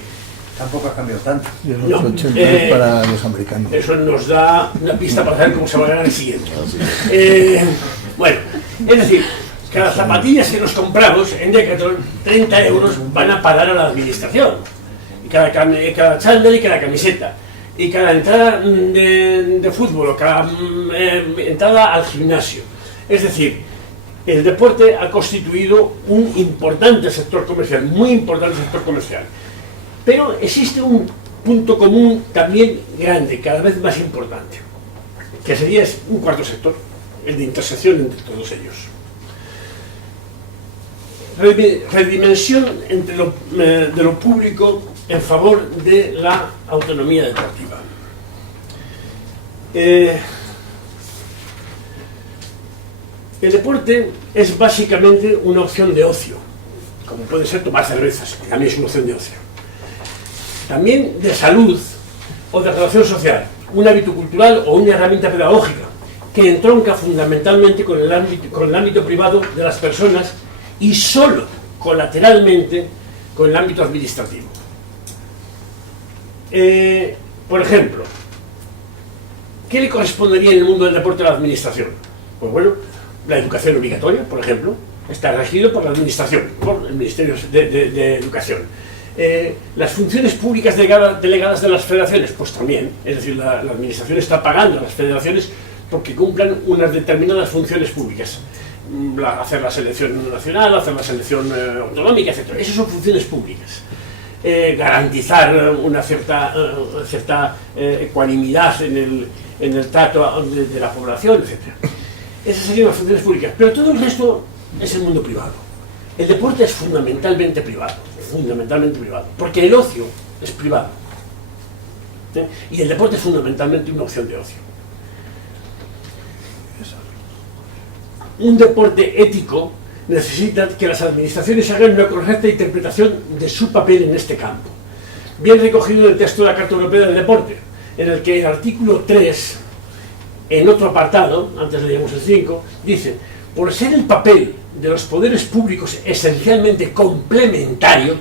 tampoco ha cambiado tanto. Y los 80 para los americanos. Eso nos da una pista para saber cómo se va a ganar el siguiente. Bueno, es decir, cada zapatillas que nos compramos en Decathlon, 30 euros van a pagar a la administración. Y cada chándal y cada camiseta. Y cada entrada de fútbol o cada entrada al gimnasio. Es decir, el deporte ha constituido un importante sector comercial, muy importante sector comercial. Pero existe un punto común también grande, cada vez más importante, que sería un cuarto sector, el de intersección entre todos ellos. Redimensión de lo público en favor de la autonomía deportiva. El deporte es básicamente una opción de ocio, como puede ser tomar cervezas, que también es una opción de ocio. También de salud o de relación social, un hábito cultural o una herramienta pedagógica, que entronca fundamentalmente con el ámbito privado de las personas y solo colateralmente con el ámbito administrativo. Por ejemplo, ¿qué le correspondería en el mundo del deporte a la administración? Pues bueno, la educación obligatoria, por ejemplo, está regido por la administración, por el Ministerio de Educación. Las funciones públicas delegadas de las federaciones, pues también, es decir, la administración está pagando a las federaciones porque cumplan unas determinadas funciones públicas. Hacer la selección nacional, hacer la selección autonómica, etc. Esas son funciones públicas. Garantizar una cierta ecuanimidad en el trato de la población, etc. Esas serían las funciones públicas. Pero todo el resto es el mundo privado. El deporte es fundamentalmente privado, porque el ocio es privado. Y el deporte es fundamentalmente una opción de ocio. Un deporte ético necesita que las administraciones hagan una correcta interpretación de su papel en este campo. Bien recogido en el texto de la Carta Europea del Deporte, en el que el artículo 3, en otro apartado, antes leíamos el 5, dice: por ser el papel de los poderes públicos esencialmente complementario,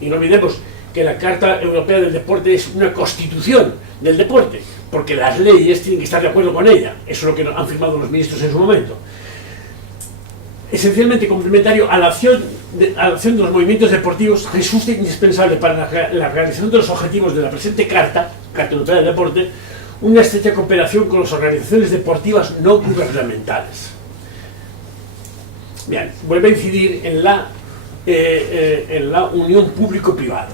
y no olvidemos que la Carta Europea del Deporte es una constitución del deporte, porque las leyes tienen que estar de acuerdo con ella. Eso es lo que han firmado los ministros en su momento. Esencialmente complementario a la acción de los movimientos deportivos, resulta indispensable para la realización de los objetivos de la presente Carta Europea del Deporte, una estrecha cooperación con las organizaciones deportivas no gubernamentales. Bien, vuelve a incidir en la unión público-privada.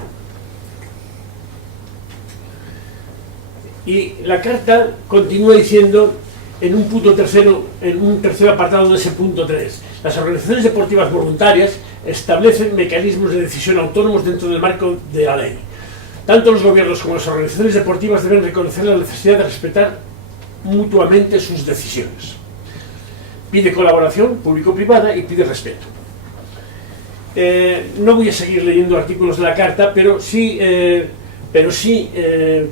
Y la Carta continúa diciendo en un punto tercero, en un tercer apartado de ese punto 3, las organizaciones deportivas voluntarias establecen mecanismos de decisión autónomos dentro del marco de la ley. Tanto los gobiernos como las organizaciones deportivas deben reconocer la necesidad de respetar mutuamente sus decisiones. Pide colaboración público-privada y pide respeto. No voy a seguir leyendo artículos de la Carta, pero sí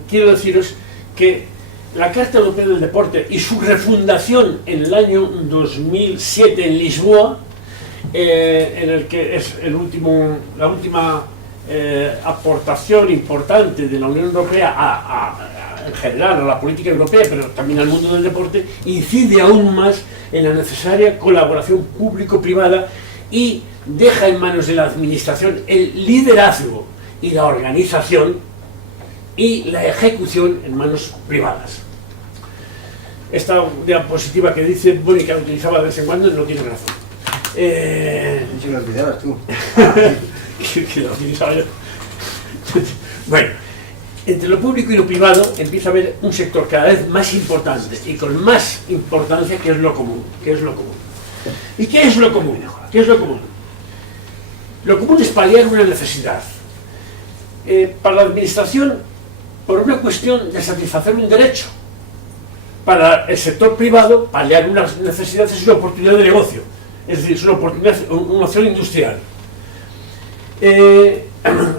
quiero deciros que la Carta Europea del Deporte y su refundación en el año 2007 en Lisboa, en el que es la última aportación importante de la Unión Europea en general a la política europea, pero también al mundo del deporte, incide aún más en la necesaria colaboración público-privada y deja en manos de la administración el liderazgo y la organización y la ejecución en manos privadas. Esta diapositiva que dice Mónica, la utilizaba de vez en cuando, no tiene razón. Si lo olvidabas tú. Que lo utilizaba yo. Bueno, entre lo público y lo privado empieza a haber un sector cada vez más importante y con más importancia, que es lo común. ¿Y qué es lo común? Lo común es paliar una necesidad. Para la administración, por una cuestión de satisfacer un derecho. Para el sector privado, paliar una necesidad es una oportunidad de negocio, es decir, es una opción industrial.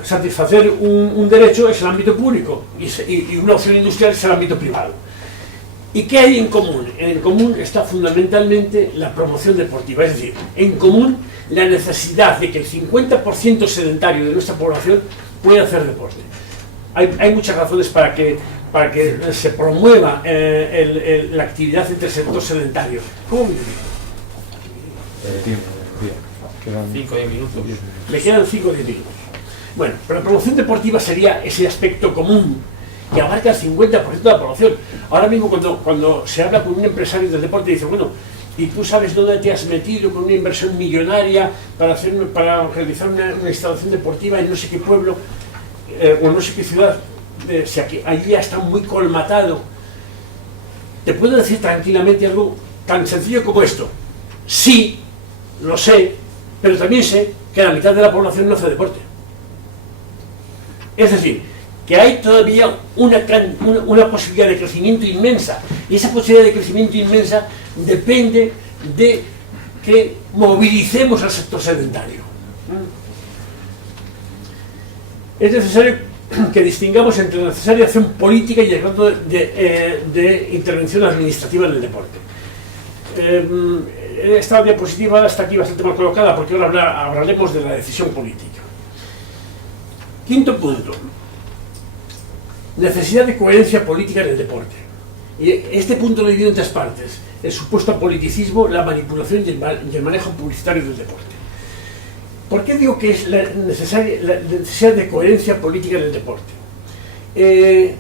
Satisfacer un derecho es el ámbito público y una opción industrial es el ámbito privado. ¿Y qué hay en común? En común está fundamentalmente la promoción deportiva, es decir, en común la necesidad de que el 50% sedentario de nuestra población pueda hacer deporte. Hay muchas razones para que se promueva la actividad entre el sector sedentario. ¿Cómo me Quedan 5 o 10 minutos. Le quedan 5 o 10 minutos. Bueno, pero la promoción deportiva sería ese aspecto común que abarca el 50% de la población. Ahora mismo cuando se habla con un empresario del deporte dice, bueno, ¿y tú sabes dónde te has metido con una inversión millonaria para realizar una instalación deportiva en no sé qué pueblo o no sé qué ciudad? O sea, que allí ya está muy colmatado. Te puedo decir tranquilamente algo tan sencillo como esto. Sí, lo sé, pero también sé que la mitad de la población no hace deporte. Es decir, que hay todavía una posibilidad de crecimiento inmensa, y esa posibilidad de crecimiento inmensa depende de que movilicemos al sector sedentario. Es necesario que distingamos entre la necesaria acción política y el grado de intervención administrativa en el deporte. Esta diapositiva está aquí bastante mal colocada porque ahora hablaremos de la decisión política. Quinto punto: necesidad de coherencia política en el deporte. Y este punto lo divido en tres partes: el supuesto politicismo, la manipulación y el manejo publicitario del deporte. ¿Por qué digo que es la necesidad de coherencia política en el deporte? En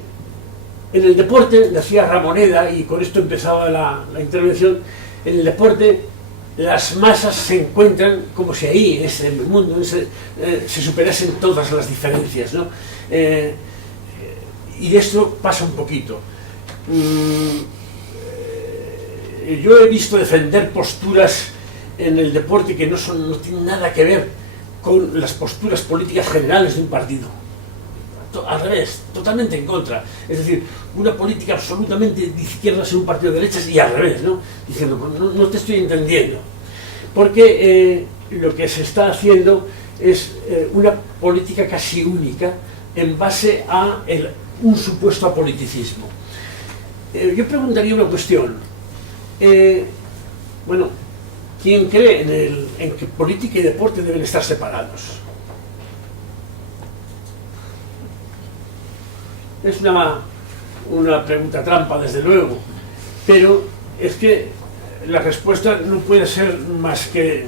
el deporte, decía Ramoneda, y con esto empezaba la intervención, en el deporte las masas se encuentran como si ahí, en ese mundo, se superasen todas las diferencias, ¿no? Y esto pasa un poquito. Yo he visto defender posturas en el deporte que no tienen nada que ver con las posturas políticas generales de un partido. Al revés, totalmente en contra. Es decir, una política absolutamente de izquierdas en un partido de derechas y al revés, ¿no? Diciendo, no te estoy entendiendo. Porque lo que se está haciendo es una política casi única en base a un supuesto apoliticismo. Yo preguntaría una cuestión. Bueno, ¿quién cree en que política y deporte deben estar separados? Es una pregunta trampa, desde luego, pero es que la respuesta no puede ser más que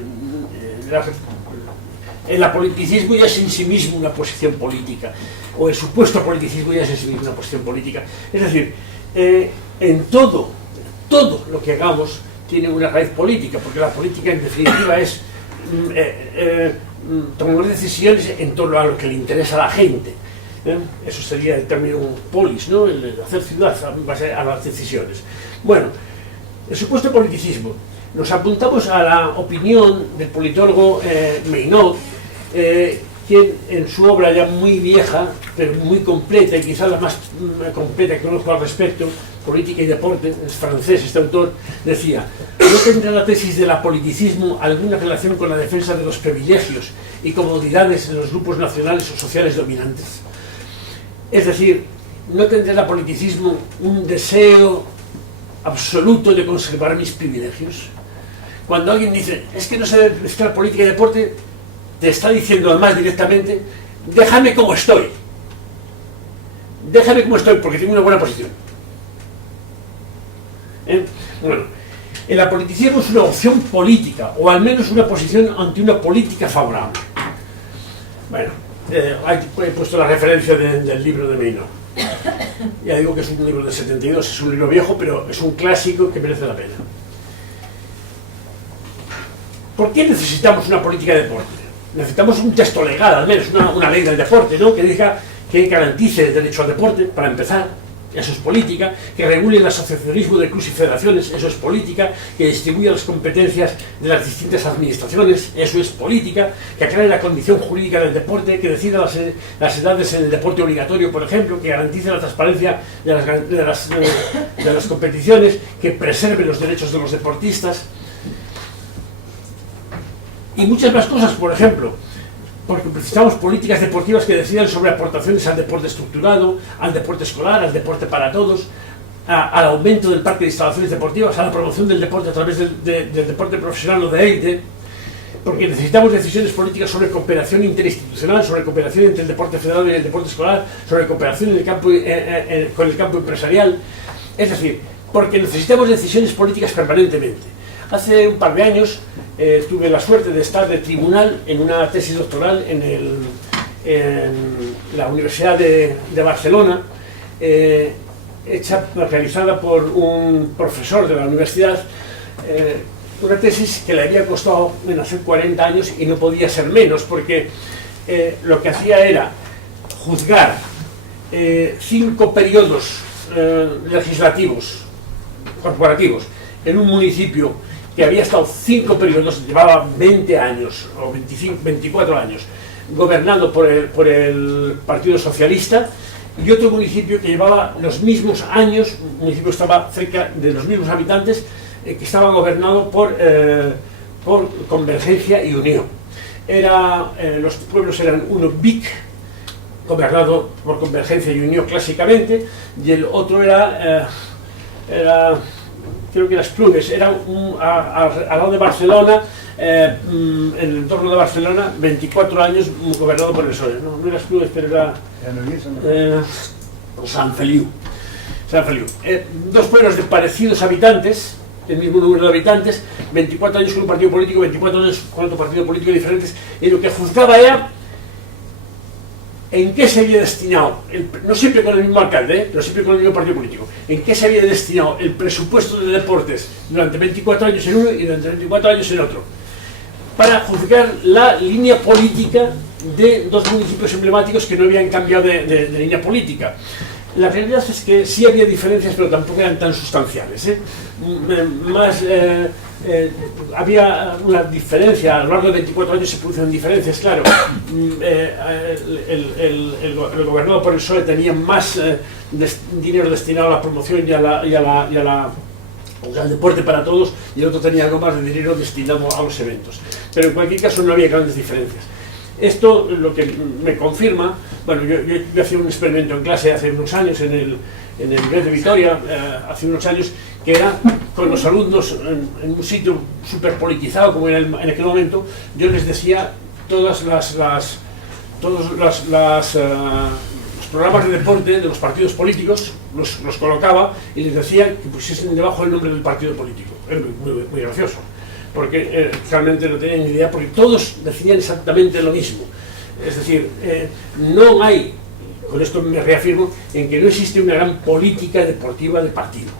el apoliticismo ya es en sí mismo una posición política, o el supuesto apoliticismo ya es en sí mismo una posición política. Es decir, en todo lo que hagamos tiene una raíz política, porque la política en definitiva es tomar decisiones en torno a lo que le interesa a la gente. Eso sería el término polis, ¿no? El hacer ciudad en base a las decisiones. Bueno, el supuesto politicismo. Nos apuntamos a la opinión del politólogo Meynod, quien en su obra ya muy vieja, pero muy completa, y quizás la más completa que conozco al respecto, Política y Deporte, es francés este autor, decía: no tendrá la tesis del apoliticismo alguna relación con la defensa de los privilegios y comodidades en los grupos nacionales o sociales dominantes. Es decir, no tendrá el apoliticismo un deseo absoluto de conservar mis privilegios. Cuando alguien dice, es que no se debe mezclar política y deporte, te está diciendo además directamente, déjame como estoy. Déjame como estoy porque tengo una buena posición. Bueno, el apoliticismo es una opción política, o al menos una posición ante una política favorable. Bueno, he puesto la referencia del libro de Meynod. Ya digo que es un libro del 72, es un libro viejo, pero es un clásico que merece la pena. ¿Por qué necesitamos una política de deporte? Necesitamos un texto legal, al menos, una ley del deporte, ¿no? Que diga, que garantice el derecho al deporte, para empezar, eso es política, que regule el asociacionismo de clubes y federaciones, eso es política, que distribuya las competencias de las distintas administraciones, eso es política, que aclare la condición jurídica del deporte, que decida las edades en el deporte obligatorio, por ejemplo, que garantice la transparencia de las competiciones, que preserve los derechos de los deportistas, y muchas más cosas. Por ejemplo, porque precisamos políticas deportivas que decidan sobre aportaciones al deporte estructurado, al deporte escolar, al deporte para todos, al aumento del parque de instalaciones deportivas, a la promoción del deporte a través del deporte profesional o de élite, porque necesitamos decisiones políticas sobre cooperación interinstitucional, sobre cooperación entre el deporte federado y el deporte escolar, sobre cooperación en el campo, con el campo empresarial. Es decir, porque necesitamos decisiones políticas permanentemente. Hace un par de años tuve la suerte de estar de tribunal en una tesis doctoral en la Universidad de Barcelona, realizada por un profesor de la universidad, una tesis que le había costado hace 40 años y no podía ser menos, porque lo que hacía era juzgar 5 periodos legislativos corporativos en un municipio que había estado 5 periodos, llevaba 20 años o 24 años gobernado por el Partido Socialista, y otro municipio que llevaba los mismos años, un municipio que estaba cerca de los mismos habitantes, que estaba gobernado por Convergencia y Unión. Los pueblos eran uno Vic, gobernado por Convergencia y Unión clásicamente, y el otro era creo que era Esplugues, era al lado de Barcelona, en el entorno de Barcelona, 24 años gobernado por el PSOE. No era Esplugues, pero era Sant Feliu. Dos pueblos de parecidos habitantes, el mismo número de habitantes, 24 años con un partido político, 24 años con otro partido político diferentes, y lo que juzgaba era en qué se había destinado, no siempre con el mismo alcalde, pero siempre con el mismo partido político, en qué se había destinado el presupuesto de deportes durante 24 años en uno y durante 24 años en otro, para juzgar la línea política de dos municipios emblemáticos que no habían cambiado de línea política. La realidad es que sí había diferencias, pero tampoco eran tan sustanciales, había una diferencia, a lo largo de 24 años se producen diferencias, claro. El gobernado por el PSOE tenía más dinero destinado a la promoción y al deporte para todos, y el otro tenía algo más de dinero destinado a los eventos. Pero en cualquier caso no había grandes diferencias. Esto lo que me confirma, bueno, yo hacía un experimento en clase hace unos años en el IBEF de Vitoria, hace unos años, que era con los alumnos en un sitio súper politizado como era en aquel momento. Yo les decía todos los programas de deporte de los partidos políticos, los colocaba y les decía que pusiesen debajo el nombre del partido político. Era muy gracioso, porque realmente no tenían ni idea, porque todos decían exactamente lo mismo. Es decir, no hay, con esto me reafirmo, en que no existe una gran política deportiva de partido.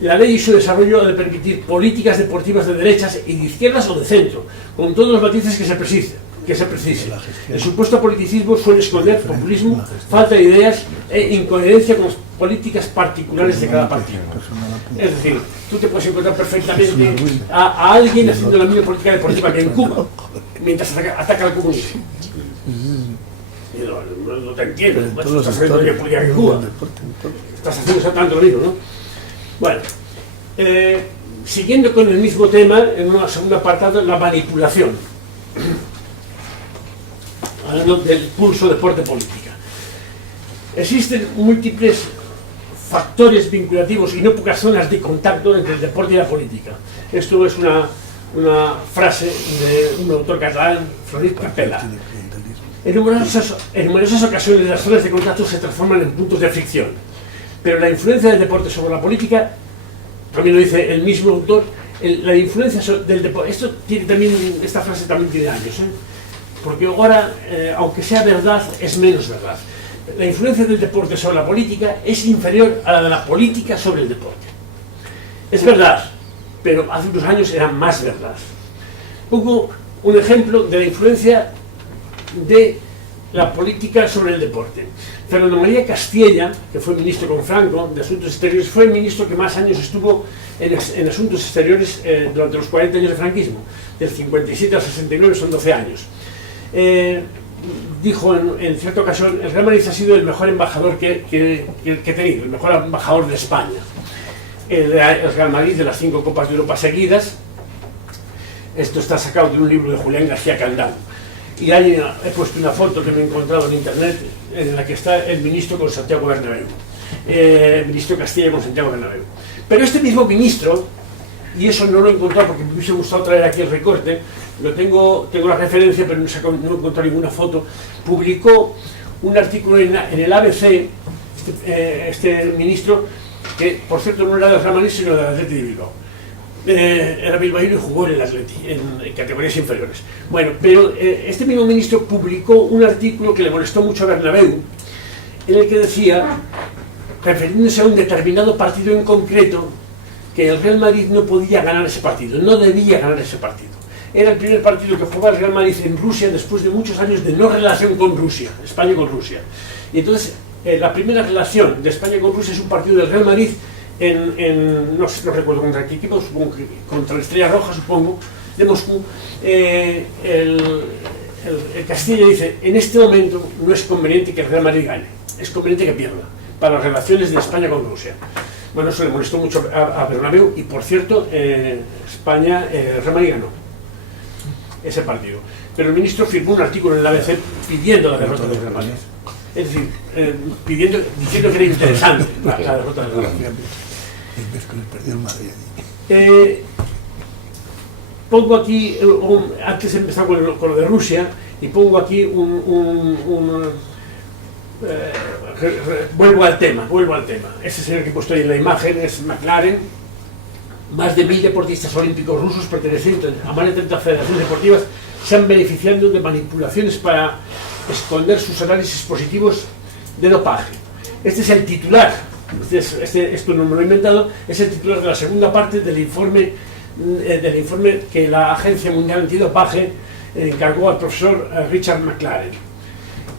La ley y su desarrollo ha de permitir políticas deportivas de derechas y de izquierdas o de centro, con todos los matices que se precisen. El supuesto politicismo suele esconder populismo, falta de ideas e incoherencia con las políticas particulares de cada partido. Es decir, tú te puedes encontrar perfectamente a alguien haciendo la misma política deportiva que en Cuba, mientras ataca al comunismo. No te entiendo, estás haciendo la misma política que en Cuba. Estás haciendo exactamente lo mismo, ¿no? Bueno, siguiendo con el mismo tema, en un segundo apartado, la manipulación. Hablando del pulso deporte-política. Existen múltiples factores vinculativos y no pocas zonas de contacto entre el deporte y la política. Esto es una frase de un autor catalán, Florit Capella. En numerosas ocasiones las zonas de contacto se transforman en puntos de fricción, pero la influencia del deporte sobre la política, también lo dice el mismo autor, la influencia del deporte, esta frase también tiene años, porque ahora, aunque sea verdad, es menos verdad. La influencia del deporte sobre la política es inferior a la de la política sobre el deporte. Es verdad, pero hace unos años era más verdad. Pongo un ejemplo de la influencia de la política sobre el deporte. Fernando María Castella, que fue ministro con Franco de Asuntos Exteriores, fue el ministro que más años estuvo en Asuntos Exteriores durante los 40 años de franquismo. Del 57 al 69 son 12 años. Dijo en cierta ocasión: el Real Madrid ha sido el mejor embajador que he tenido, el mejor embajador de España. El Real Madrid, de las 5 Copas de Europa seguidas. Esto está sacado de un libro de Julián García Candán. Y ahí he puesto una foto que me he encontrado en internet en la que está el ministro con Santiago Bernabéu, ministro Castilla con Santiago Bernabéu. Pero este mismo ministro, y eso no lo he encontrado porque me hubiese gustado traer aquí el recorte, tengo la referencia pero no he encontrado ninguna foto, publicó un artículo en el ABC, este ministro, que por cierto no era del Real Madrid sino del Athletic de Bilbao. Era bilbaíno y jugó en el Athletic, en categorías inferiores. Bueno, pero este mismo ministro publicó un artículo que le molestó mucho a Bernabéu, en el que decía, refiriéndose a un determinado partido en concreto, que el Real Madrid no podía ganar ese partido, no debía ganar ese partido. Era el primer partido que jugaba el Real Madrid en Rusia después de muchos años de no relación con Rusia, España con Rusia. Y entonces, la primera relación de España con Rusia es un partido del Real Madrid no recuerdo contra qué equipo, supongo que contra la Estrella Roja, supongo, de Moscú. El Castilla dice: en este momento no es conveniente que el Real Madrid gane. es conveniente que pierda para las relaciones de España con Rusia. Bueno, eso le molestó mucho a Bernabéu y, por cierto, España, Real Madrid ganó ese partido. Pero el ministro firmó un artículo en el ABC pidiendo la derrota del Real Madrid. Es decir, diciendo que era interesante la derrota del Real Madrid. El miércoles perdió el Madrid. Pongo aquí, antes de empezar con lo de Rusia, y pongo aquí vuelvo al tema. Ese señor que he puesto ahí en la imagen es McLaren. Más de 1000 deportistas olímpicos rusos pertenecientes a más de 30 federaciones deportivas se han beneficiado de manipulaciones para esconder sus análisis positivos de dopaje. Este es el titular, esto no me lo he inventado, es el titular de la segunda parte del informe que la Agencia Mundial Antidopaje encargó al profesor Richard McLaren.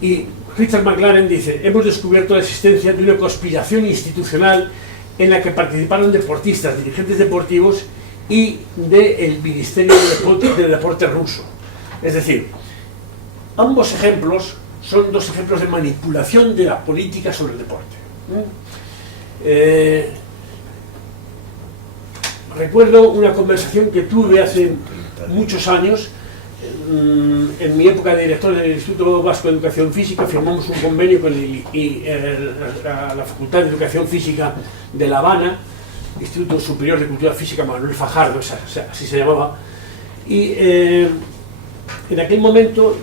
Y Richard McLaren dice: hemos descubierto la existencia de una conspiración institucional en la que participaron deportistas, dirigentes deportivos y del Ministerio de Deporte ruso. Es decir, ambos ejemplos son dos ejemplos de manipulación de la política sobre el deporte. Recuerdo una conversación que tuve hace muchos años. En mi época de director del Instituto Vasco de Educación Física, firmamos un convenio con la Facultad de Educación Física de La Habana, Instituto Superior de Cultura Física Manuel Fajardo, así se llamaba, y en aquel momento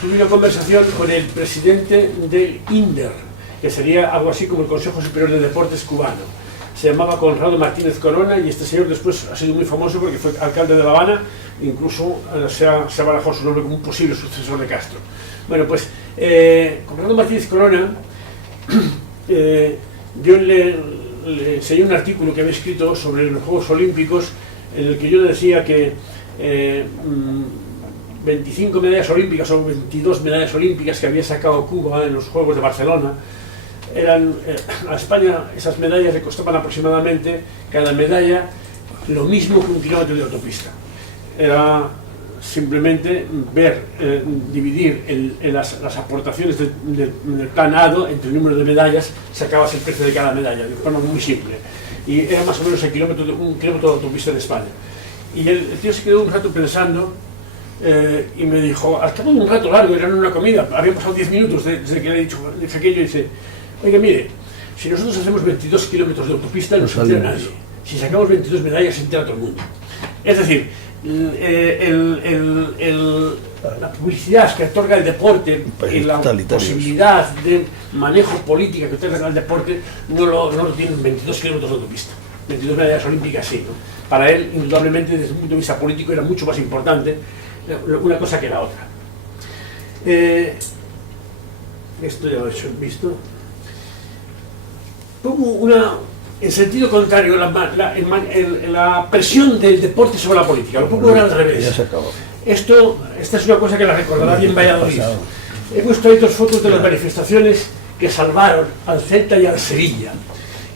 tuve una conversación con el presidente del INDER, que sería algo así como el Consejo Superior de Deportes cubano. Se llamaba Conrado Martínez Corona, y este señor después ha sido muy famoso porque fue alcalde de La Habana, incluso se ha barajado su nombre como un posible sucesor de Castro. Bueno, pues Conrado Martínez Corona, yo le enseñé un artículo que había escrito sobre los Juegos Olímpicos, en el que yo decía que 25 medallas olímpicas o 22 medallas olímpicas que había sacado Cuba en los Juegos de Barcelona, a España esas medallas le costaban aproximadamente, cada medalla, lo mismo que un kilómetro de autopista. Era simplemente dividir las aportaciones del plan ADO entre el número de medallas, sacabas el precio de cada medalla, de forma muy simple. Y era más o menos un kilómetro de autopista en España. Y el tío se quedó un rato pensando y me dijo, al cabo de un rato largo, era en una comida, habían pasado 10 minutos desde que le he dicho aquello, y dice: oiga, mire, si nosotros hacemos 22 kilómetros de autopista, no se entera nadie. Si sacamos 22 medallas, se entera todo el mundo. Es decir, la publicidad que otorga el deporte y la posibilidad de manejo política que otorga el deporte no lo tienen 22 kilómetros de autopista. 22 medallas olímpicas sí, ¿no? Para él, indudablemente, desde un punto de vista político, era mucho más importante una cosa que la otra. Esto ya lo he visto. Pongo en sentido contrario, la presión del deporte sobre la política. Lo pongo ahora al revés. Ya se acabó. Esta es una cosa que la recordará bien Valladolid. Hemos traído fotos de las manifestaciones que salvaron al Celta y al Sevilla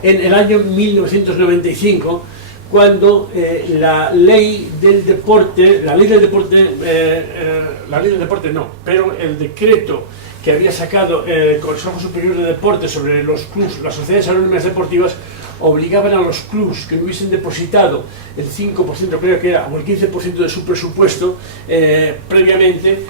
en el año 1995, cuando la ley del deporte pero el decreto que había sacado el Consejo Superior de Deportes sobre los clubs, las sociedades anónimas deportivas, obligaban a los clubs que no hubiesen depositado el 5%, creo que era, o el 15% de su presupuesto previamente,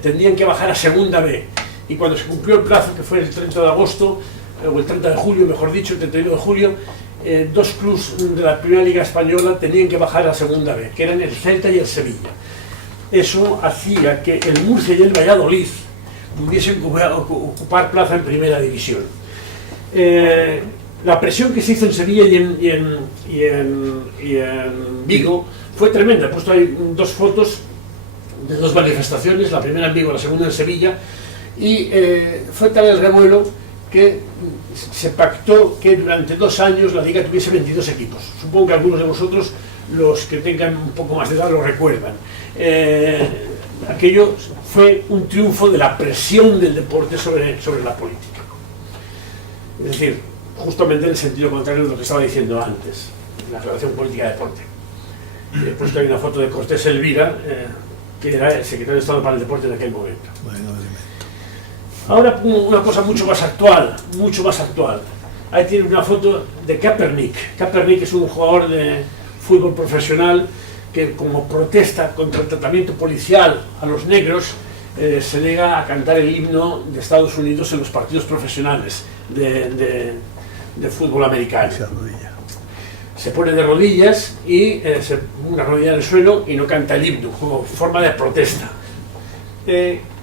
tendrían que bajar a segunda B. Y cuando se cumplió el plazo, que fue el 30 de agosto, o el 30 de julio, mejor dicho, el 31 de julio, dos clubs de la Primera Liga Española tenían que bajar a segunda B, que eran el Celta y el Sevilla. Eso hacía que el Murcia y el Valladolid pudiesen ocupar plaza en Primera División. La presión que se hizo en Sevilla y en Vigo fue tremenda. He puesto ahí dos fotos de dos manifestaciones, la primera en Vigo, la segunda en Sevilla, y fue tal el revuelo que se pactó que durante 2 años la Liga tuviese 22 equipos. Supongo que algunos de vosotros, los que tengan un poco más de edad, lo recuerdan. Aquello fue un triunfo de la presión del deporte sobre la política. Es decir, justamente en el sentido contrario de lo que estaba diciendo antes, la relación política-deporte. He puesto ahí una foto de Cortés Elvira, que era el secretario de Estado para el Deporte en aquel momento. Ahora una cosa mucho más actual, mucho más actual. Ahí tiene una foto de Kaepernick. Kaepernick es un jugador de fútbol profesional que, como protesta contra el tratamiento policial a los negros, se niega a cantar el himno de Estados Unidos en los partidos profesionales de fútbol americano. Se pone de rodillas y una rodilla en el suelo y no canta el himno como forma de protesta.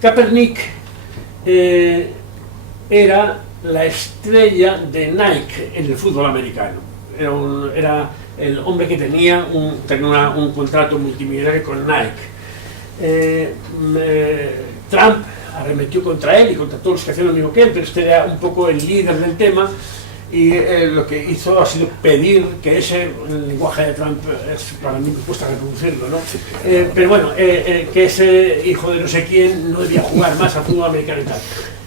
Kaepernick era la estrella de Nike en el fútbol americano. Era el hombre que tenía un contrato multimillonario con Nike. Trump arremetió contra él y contra todos los que hacían lo mismo que él, pero este era un poco el líder del tema, y lo que hizo ha sido pedir que el lenguaje de Trump es para mí me cuesta reproducirlo, ¿no? Pero bueno, que ese hijo de no sé quién no debía jugar más al fútbol americano y tal.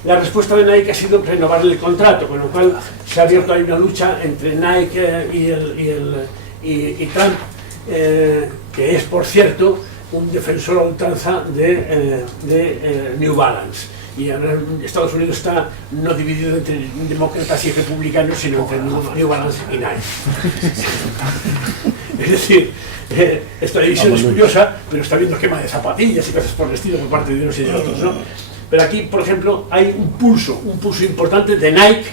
La respuesta de Nike ha sido renovarle el contrato, con lo cual se ha abierto ahí una lucha entre Nike y Trump, que es, por cierto, un defensor a ultranza de New Balance. Y ahora Estados Unidos está no dividido entre demócratas y republicanos, sino entre New Balance y Nike. Es decir, esta división es curiosa, pero está habiendo quema de zapatillas y cosas por el estilo por parte de unos y de otros, ¿no? Pero aquí, por ejemplo, hay un pulso importante de Nike,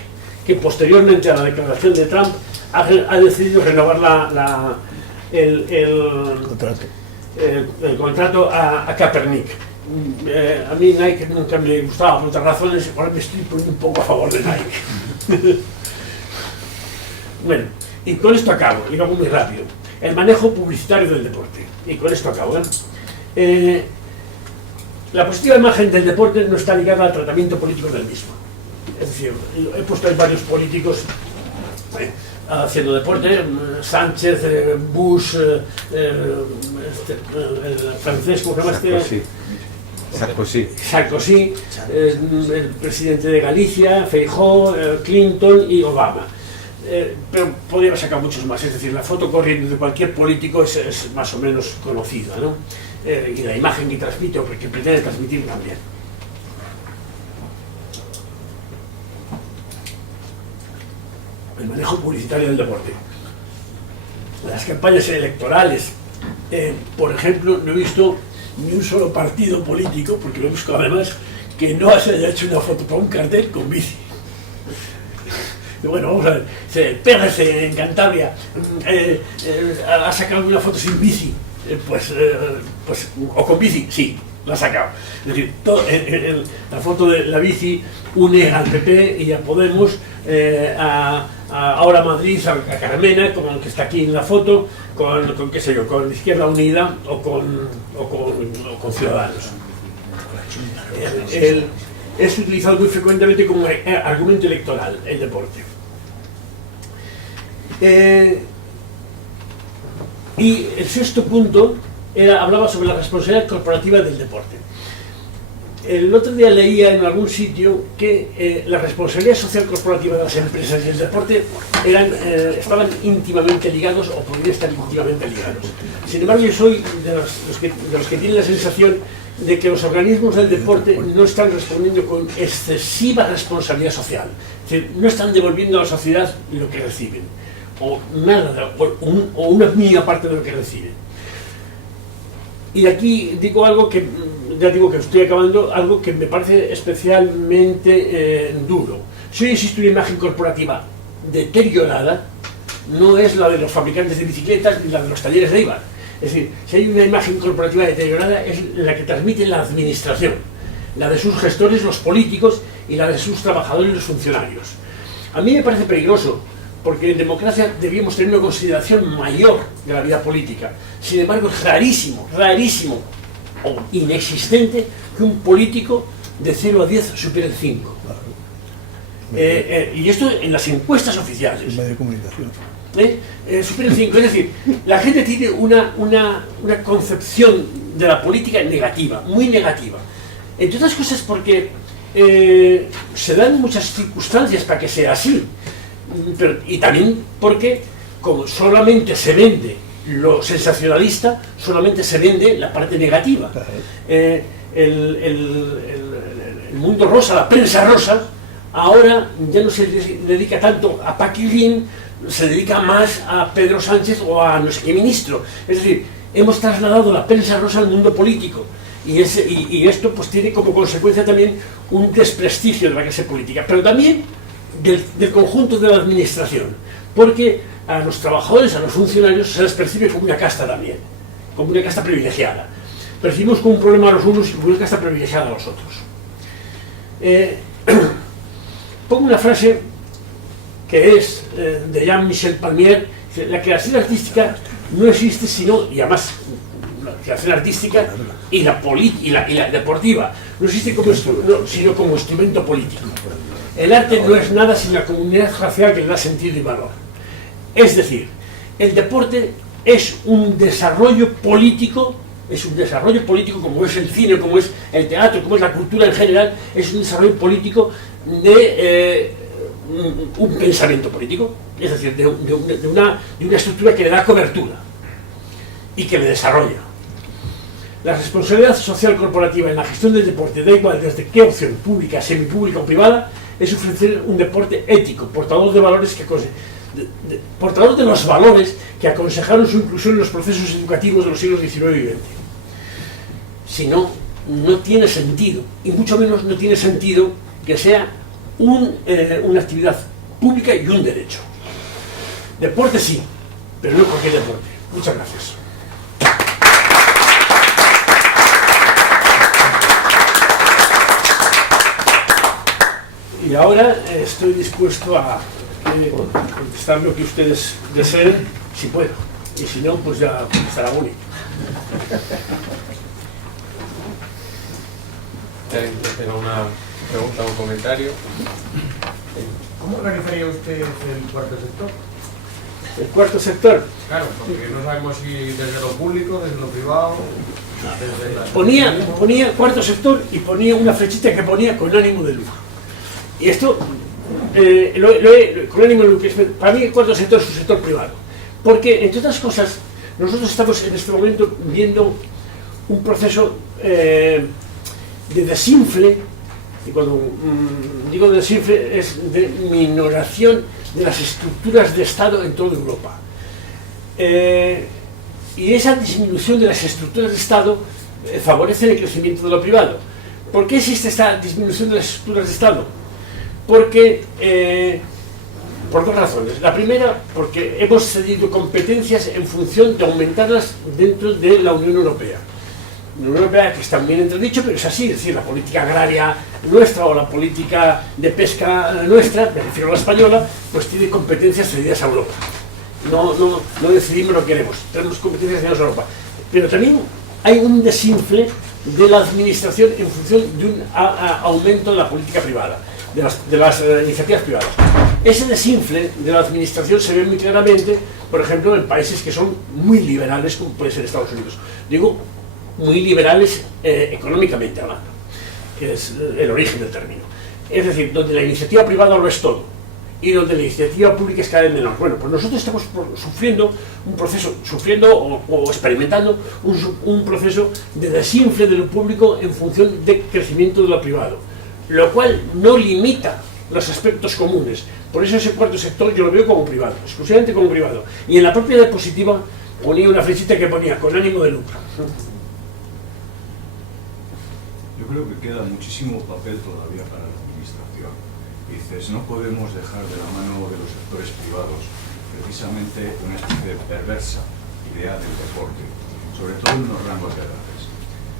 que posteriormente a la declaración de Trump ha decidido renovar el contrato a Kaepernick. A mí Nike nunca me gustaba por otras razones, ahora me estoy poniendo un poco a favor de Nike. Bueno, y con esto acabo, y lo hago muy rápido. El manejo publicitario del deporte, y con esto acabo. La positiva imagen del deporte no está ligada al tratamiento político del mismo. Es decir, he puesto ahí varios políticos haciendo deporte, Sánchez, Bush, el francés, ¿cómo se llama este? Sarkozy, el presidente de Galicia, Feijóo, Clinton y Obama. Pero podría haber sacado muchos más, es decir, la foto corriendo de cualquier político es más o menos conocida, ¿no? Y la imagen que transmite o que pretende transmitir también. El manejo publicitario del deporte. Las campañas electorales, por ejemplo, no he visto ni un solo partido político, porque lo he buscado además, que no se haya hecho una foto para un cartel con bici. Bueno, vamos a ver, PRC en Cantabria ha sacado una foto sin bici, o con bici, sí, la ha sacado. Es decir, la foto de la bici une al PP y a Podemos, ahora a Madrid, a Carmena, como el que está aquí en la foto, con qué sé yo, con Izquierda Unida o con Ciudadanos. Es utilizado muy frecuentemente como argumento electoral el deporte. Y el sexto punto hablaba sobre la responsabilidad corporativa del deporte. El otro día leía en algún sitio que la responsabilidad social corporativa de las empresas y el deporte estaban íntimamente ligados o podrían estar íntimamente ligados. Sin embargo, yo soy de los que tienen la sensación de que los organismos del deporte no están respondiendo con excesiva responsabilidad social. Es decir, no están devolviendo a la sociedad lo que reciben, o nada, o una mínima parte de lo que reciben. Y aquí digo algo que, ya digo que estoy acabando, algo que me parece especialmente duro. Si hoy existe una imagen corporativa deteriorada, no es la de los fabricantes de bicicletas ni la de los talleres de Eibar. Es decir, si hay una imagen corporativa deteriorada, es la que transmite la administración, la de sus gestores, los políticos, y la de sus trabajadores, los funcionarios. A mí me parece peligroso, porque en democracia debíamos tener una consideración mayor de la vida política. Sin embargo, es rarísimo o inexistente que un político de 0 a 10 supere el 5. Y esto en las encuestas oficiales. En medio de comunicación. Supera el 5, es decir, la gente tiene una concepción de la política negativa, muy negativa. Entre otras cosas porque se dan muchas circunstancias para que sea así, y también porque como solamente se vende lo sensacionalista, solamente se vende la parte negativa. el mundo rosa, la prensa rosa, ahora ya no se dedica tanto a Paquilín, se dedica más a Pedro Sánchez o a no sé qué ministro. Es decir, hemos trasladado la prensa rosa al mundo político y esto pues tiene como consecuencia también un desprestigio de la clase política, pero también del conjunto de la administración, porque a los trabajadores, a los funcionarios se les percibe como una casta también, como una casta privilegiada. Percibimos como un problema a los unos y como una casta privilegiada a los otros. Pongo una frase que es de Jean-Michel Palmier: la creación artística no existe sino, y además la creación artística y la deportiva no existe sino como instrumento político. El arte no es nada sin la comunidad racial que le da sentido y valor. Es decir, el deporte es un desarrollo político, como es el cine, como es el teatro, como es la cultura en general, es un desarrollo político de un pensamiento político, es decir, de una estructura que le da cobertura y que le desarrolla. La responsabilidad social corporativa en la gestión del deporte, da igual desde qué opción, pública, semipública o privada, es ofrecer un deporte ético, portador de valores portador de los valores que aconsejaron su inclusión en los procesos educativos de los siglos XIX y XX. Si no, no tiene sentido, y mucho menos no tiene sentido que sea una actividad pública y un derecho. Deporte sí, pero no cualquier deporte. Muchas gracias. Y ahora estoy dispuesto a contestar lo que ustedes deseen, si puedo. Y si no, pues ya contestará Uni. Tengo una pregunta o un comentario. ¿Cómo organizaría usted el cuarto sector? ¿El cuarto sector? Claro, porque no sabemos si desde lo público, desde lo privado, desde la... Ponía cuarto sector y ponía una flechita que ponía con ánimo de lucro. Y esto, con ánimo de lucro, para mí el cuarto sector es un sector privado. Porque, entre otras cosas, nosotros estamos en este momento viendo un proceso de desinfle, y cuando digo desinfle es de minoración de las estructuras de Estado en toda Europa. Y esa disminución de las estructuras de Estado favorece el crecimiento de lo privado. ¿Por qué existe esta disminución de las estructuras de Estado? Porque, por dos razones. La primera, porque hemos cedido competencias en función de aumentarlas dentro de la Unión Europea. La Unión Europea, que está bien entredicho, pero es así, es decir, la política agraria nuestra o la política de pesca nuestra, me refiero a la española, pues tiene competencias cedidas a Europa. No decidimos lo que queremos, tenemos competencias cedidas a Europa. Pero también hay un desinfle de la administración en función de un aumento de la política privada, de las iniciativas privadas. Ese desinfle de la administración se ve muy claramente, por ejemplo, en países que son muy liberales, como puede ser Estados Unidos. Digo, muy liberales económicamente hablando, que es el origen del término. Es decir, donde la iniciativa privada lo es todo y donde la iniciativa pública es cada vez menor. Bueno, pues nosotros estamos sufriendo un proceso, o experimentando un proceso de desinfle de lo público en función del crecimiento de lo privado, lo cual no limita los aspectos comunes. Por eso ese cuarto sector yo lo veo como privado, exclusivamente como privado. Y en la propia diapositiva ponía una flechita que ponía con ánimo de lucro. Yo creo que queda muchísimo papel todavía para la administración. Dices, no podemos dejar de la mano de los sectores privados precisamente una especie de perversa idea del deporte, sobre todo en los rangos de edades.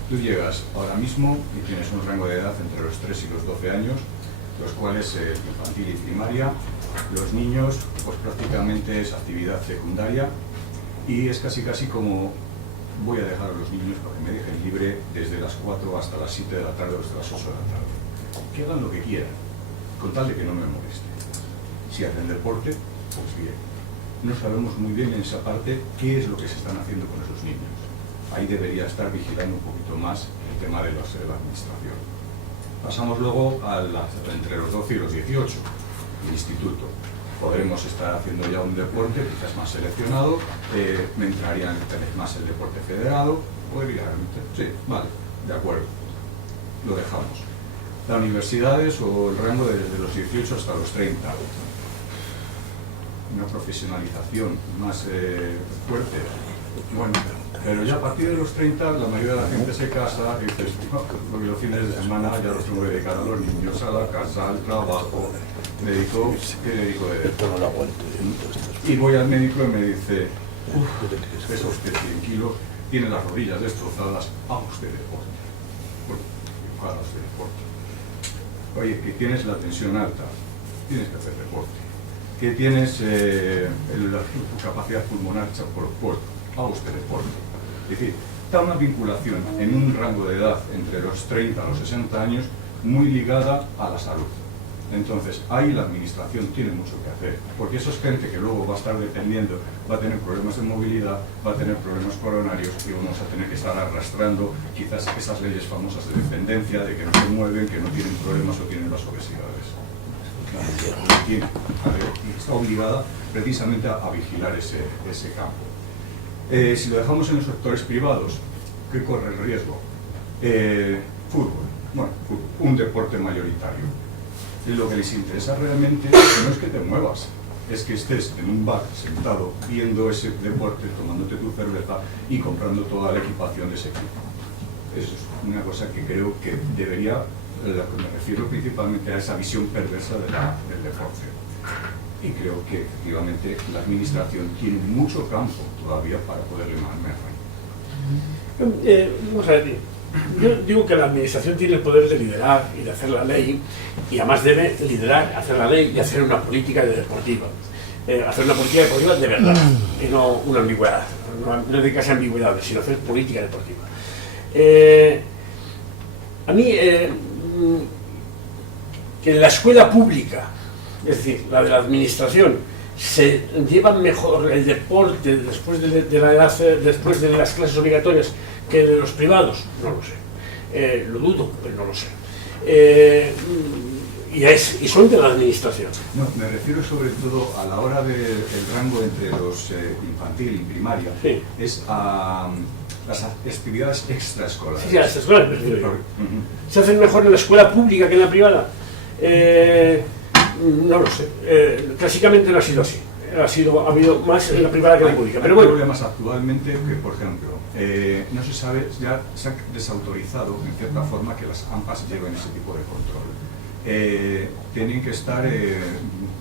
Tú llegas ahora mismo y tienes un rango de edad entre los 3 y los 12 años, los cuales infantil y primaria, los niños pues prácticamente es actividad secundaria y es casi como voy a dejar a los niños para que me dejen libre desde las 4 hasta las 7 de la tarde o hasta las 8 de la tarde. Que hagan lo que quieran, con tal de que no me moleste. Si hacen deporte, pues bien. No sabemos muy bien en esa parte qué es lo que se están haciendo con esos niños. Ahí debería estar vigilando un poquito más el tema de la administración. Pasamos luego entre los 12 y los 18, el instituto. Podremos estar haciendo ya un deporte quizás más seleccionado, me entraría más el deporte federado, podría, sí, vale, de acuerdo, lo dejamos. las universidades o el rango desde los 18 hasta los 30. Una profesionalización más fuerte. Bueno, pero ya a partir de los 30 la mayoría de la gente se casa y dices, no, porque los fines de semana ya los tengo que dedicar a los niños, a la casa, al trabajo, ¿qué dedico de Esto no lo aguanto. y voy al médico y me dice, pesa usted 100 kilos, tiene las rodillas destrozadas, haga usted deporte. Bueno, haga usted deporte. Oye, que tienes la tensión alta, tienes que hacer deporte. Que tienes la capacidad pulmonar hecha por los puertos, haga usted deporte. Es decir, está una vinculación en un rango de edad entre los 30 a los 60 años muy ligada a la salud. Entonces, ahí la administración tiene mucho que hacer, porque eso es gente que luego va a estar dependiendo, va a tener problemas de movilidad, va a tener problemas coronarios y vamos a tener que estar arrastrando quizás esas leyes famosas de dependencia, de que no se mueven, que no tienen problemas o tienen las obesidades. Y está obligada precisamente a vigilar ese campo. Si lo dejamos en los sectores privados, ¿qué corre el riesgo? Fútbol. Bueno, un deporte mayoritario. Lo que les interesa realmente no es que te muevas, es que estés en un bar sentado viendo ese deporte, tomándote tu cerveza y comprando toda la equipación de ese equipo. Eso es una cosa que creo que debería, me refiero principalmente a esa visión perversa del deporte. Y creo que efectivamente la administración tiene mucho campo todavía para poderle manejar. Vamos a ver, yo digo que la administración tiene el poder de liderar y de hacer la ley, y además debe liderar, hacer la ley y hacer una política deportiva. Hacer una política deportiva de verdad, y no una ambigüedad, no dedicarse a ambigüedades, sino hacer política deportiva. A mí, que en la escuela pública, es decir, la de la administración, se lleva mejor el deporte después de la edad, después de las clases obligatorias que de los privados, no lo sé. Lo dudo, pero no lo sé. Y son de la administración. No, me refiero sobre todo a la hora del rango entre los infantil y primaria, sí. Es a las actividades extraescolares. Sí, las escuelas, me refiero yo. ¿Se hacen mejor en la escuela pública que en la privada? No lo sé. Clásicamente no ha sido así. Ha habido más en la privada que en la pública. Pero bueno. Hay problemas actualmente que, por ejemplo, no se sabe, ya se ha desautorizado en cierta forma que las AMPAs lleven ese tipo de control. Tienen que estar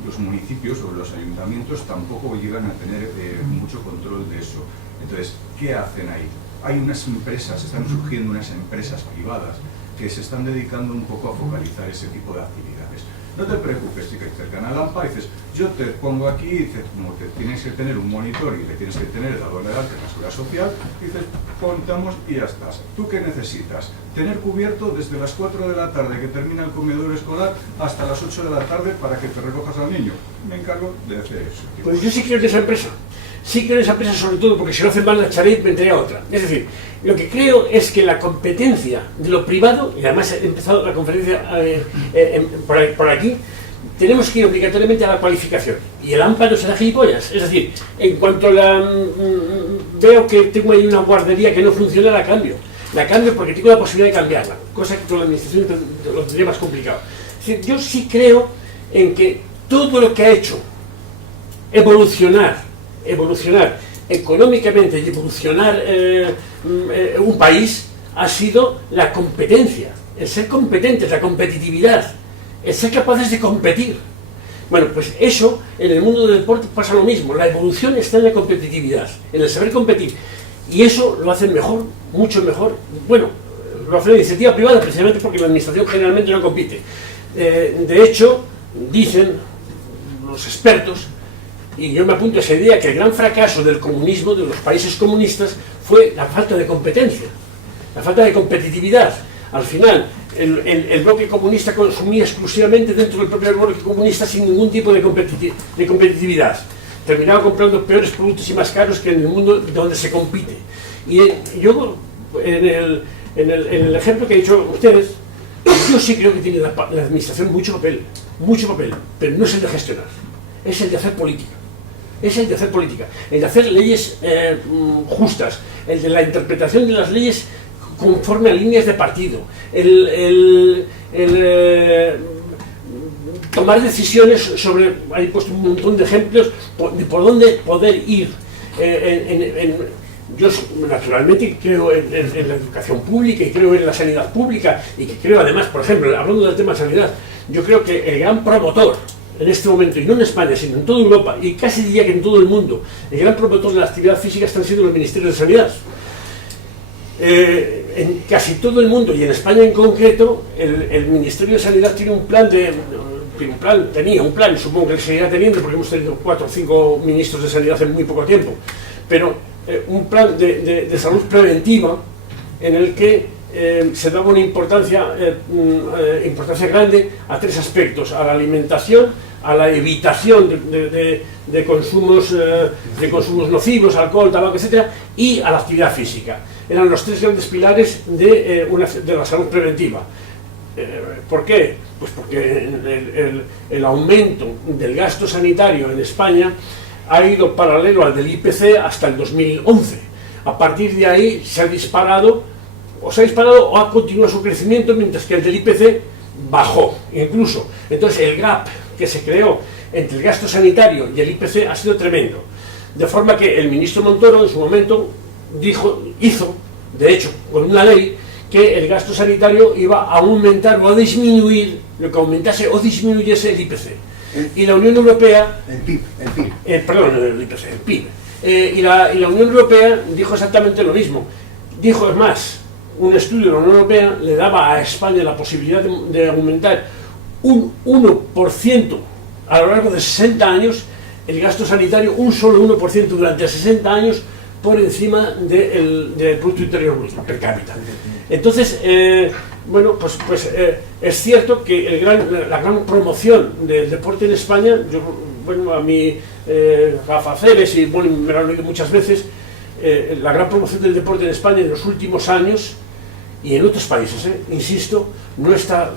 los municipios o los ayuntamientos tampoco llegan a tener mucho control de eso. Entonces, ¿qué hacen ahí? Hay unas empresas, están surgiendo unas empresas privadas que se están dedicando un poco a focalizar ese tipo de actividades. No te preocupes, si que cercan a la AMPA, dices, yo te pongo aquí, dices, como te tienes que tener un monitor y le tienes que tener el dado legal de la seguridad social, dices, contamos y ya estás. ¿Tú qué necesitas? Tener cubierto desde las 4 de la tarde que termina el comedor escolar hasta las 8 de la tarde para que te recojas al niño. Me encargo de hacer eso. Pues yo sí creo en esa empresa. Sí creo en esa empresa sobre todo porque si no hacen mal la echaré y meteré a otra. Es decir, lo que creo es que la competencia de lo privado, y además he empezado la conferencia por aquí, tenemos que ir obligatoriamente a la cualificación. Y el AMPA no será gilipollas. Es decir, en cuanto veo que tengo ahí una guardería que no funciona, la cambio. La cambio porque tengo la posibilidad de cambiarla, cosa que con la administración lo tendría más complicado. Es decir, yo sí creo en que todo lo que ha hecho evolucionar económicamente y evolucionar un país ha sido la competencia, el ser competentes, la competitividad, el ser capaces de competir. Bueno, pues eso en el mundo del deporte pasa lo mismo, la evolución está en la competitividad, en el saber competir, y eso lo hacen mejor, mucho mejor. Bueno, lo hace la iniciativa privada precisamente porque la administración generalmente no compite. De hecho, dicen los expertos, y yo me apunto a esa idea, que el gran fracaso del comunismo, de los países comunistas, fue la falta de competencia, la falta de competitividad. Al final, el bloque comunista consumía exclusivamente dentro del propio bloque comunista sin ningún tipo de competitividad. Terminaba comprando peores productos y más caros que en el mundo donde se compite. Y yo, en el ejemplo que he dicho ustedes, yo sí creo que tiene la administración mucho papel, pero no es el de gestionar, es el de hacer política. Es el de hacer política, el de hacer leyes justas, el de la interpretación de las leyes conforme a líneas de partido, tomar decisiones sobre, hay puesto un montón de ejemplos de por dónde poder ir. Yo naturalmente creo en la educación pública y creo en la sanidad pública y que creo además, por ejemplo, hablando del tema de sanidad, yo creo que el gran promotor en este momento, y no en España, sino en toda Europa, y casi diría que en todo el mundo, el gran promotor de la actividad física están siendo los ministerios de sanidad. En casi todo el mundo, y en España en concreto, el Ministerio de Sanidad tiene un plan tenía un plan, supongo que seguirá teniendo, porque hemos tenido 4 o 5 ministros de sanidad en muy poco tiempo, pero un plan de salud preventiva en el que se daba una importancia grande a 3 aspectos: a la alimentación, a la evitación de consumos nocivos, alcohol, tabaco, etcétera, y a la actividad física. Eran los 3 grandes pilares de la salud preventiva. ¿Por qué? Pues porque el aumento del gasto sanitario en España ha ido paralelo al del IPC hasta el 2011. A partir de ahí se ha disparado o ha continuado su crecimiento, mientras que el del IPC bajó, incluso. Entonces el gap que se creó entre el gasto sanitario y el IPC ha sido tremendo. De forma que el ministro Montoro en su momento hizo, de hecho, con una ley, que el gasto sanitario iba a aumentar o a disminuir lo que aumentase o disminuyese el IPC. Y la Unión Europea... El PIB. Perdón, el IPC, el PIB. Y la Unión Europea dijo exactamente lo mismo. Dijo, es más, un estudio de la Unión Europea le daba a España la posibilidad de aumentar un 1% a lo largo de 60 años el gasto sanitario, un solo 1% durante 60 años, por encima del Producto Interior Bruto per cápita. Entonces, bueno, pues es cierto que la gran promoción del deporte en España, a mí, Rafa Ceres, y bueno, me lo han oído muchas veces, la gran promoción del deporte en España en los últimos años, y en otros países, insisto, no está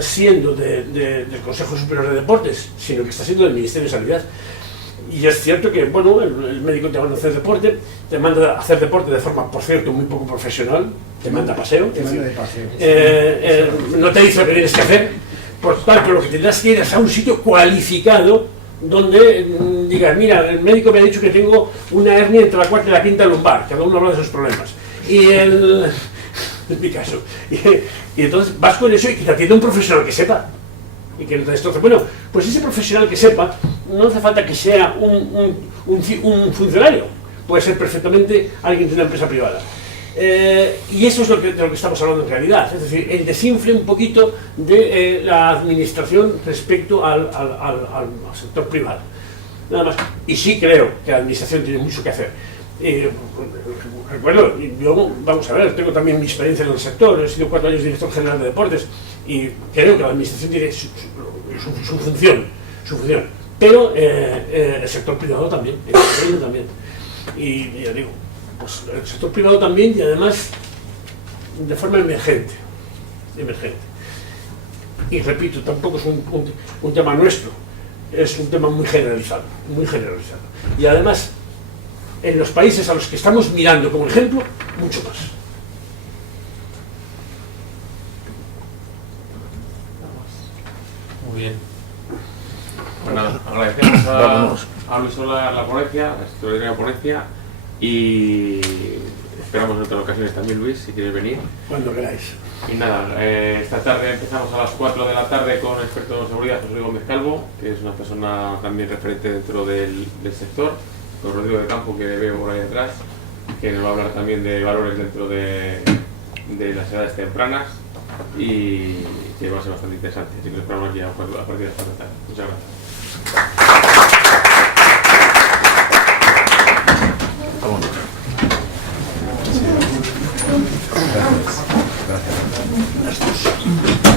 siendo del Consejo Superior de Deportes, sino que está siendo del Ministerio de Sanidad. Y es cierto que, bueno, el médico te manda a hacer deporte, te manda a hacer deporte de forma, por cierto, muy poco profesional, te manda a paseo, no te dice lo que tienes que hacer, por tanto, lo que tendrás que ir es a un sitio cualificado donde digas, mira, el médico me ha dicho que tengo una hernia entre la 4ª y la 5ª lumbar, cada uno habla de sus problemas. En mi caso. Y entonces vas con eso y que te atienda un profesional que sepa. Y que no te destroce. Bueno, pues ese profesional que sepa, no hace falta que sea un funcionario. Puede ser perfectamente alguien de una empresa privada. Y eso es de lo que estamos hablando en realidad. Es decir, el desinfle un poquito de la administración respecto al sector privado. Nada más. Y sí creo que la administración tiene mucho que hacer. Bueno, yo, vamos a ver, tengo también mi experiencia en el sector, he sido 4 años director general de deportes y creo que la administración tiene su función, pero el sector privado también, el gobierno también. Y ya digo, pues el sector privado también, y además de forma emergente. Y repito, tampoco es un tema nuestro, es un tema muy generalizado. Y además, en los países a los que estamos mirando como ejemplo, mucho más. Muy bien. Pues nada, agradecemos a Luis Solar la ponencia, la extraordinaria ponencia, y esperamos en otras ocasiones también, Luis, si quieres venir. Cuando queráis. Y nada, esta tarde empezamos a las 4 de la tarde con el experto en seguridad, José Gómez Calvo, que es una persona también referente dentro del sector, con Rodrigo de Campo, que veo por ahí detrás, que nos va a hablar también de valores dentro de las edades tempranas, y que va a ser bastante interesante. Así que lo esperamos aquí a partir de esta tarde. Muchas gracias. Gracias.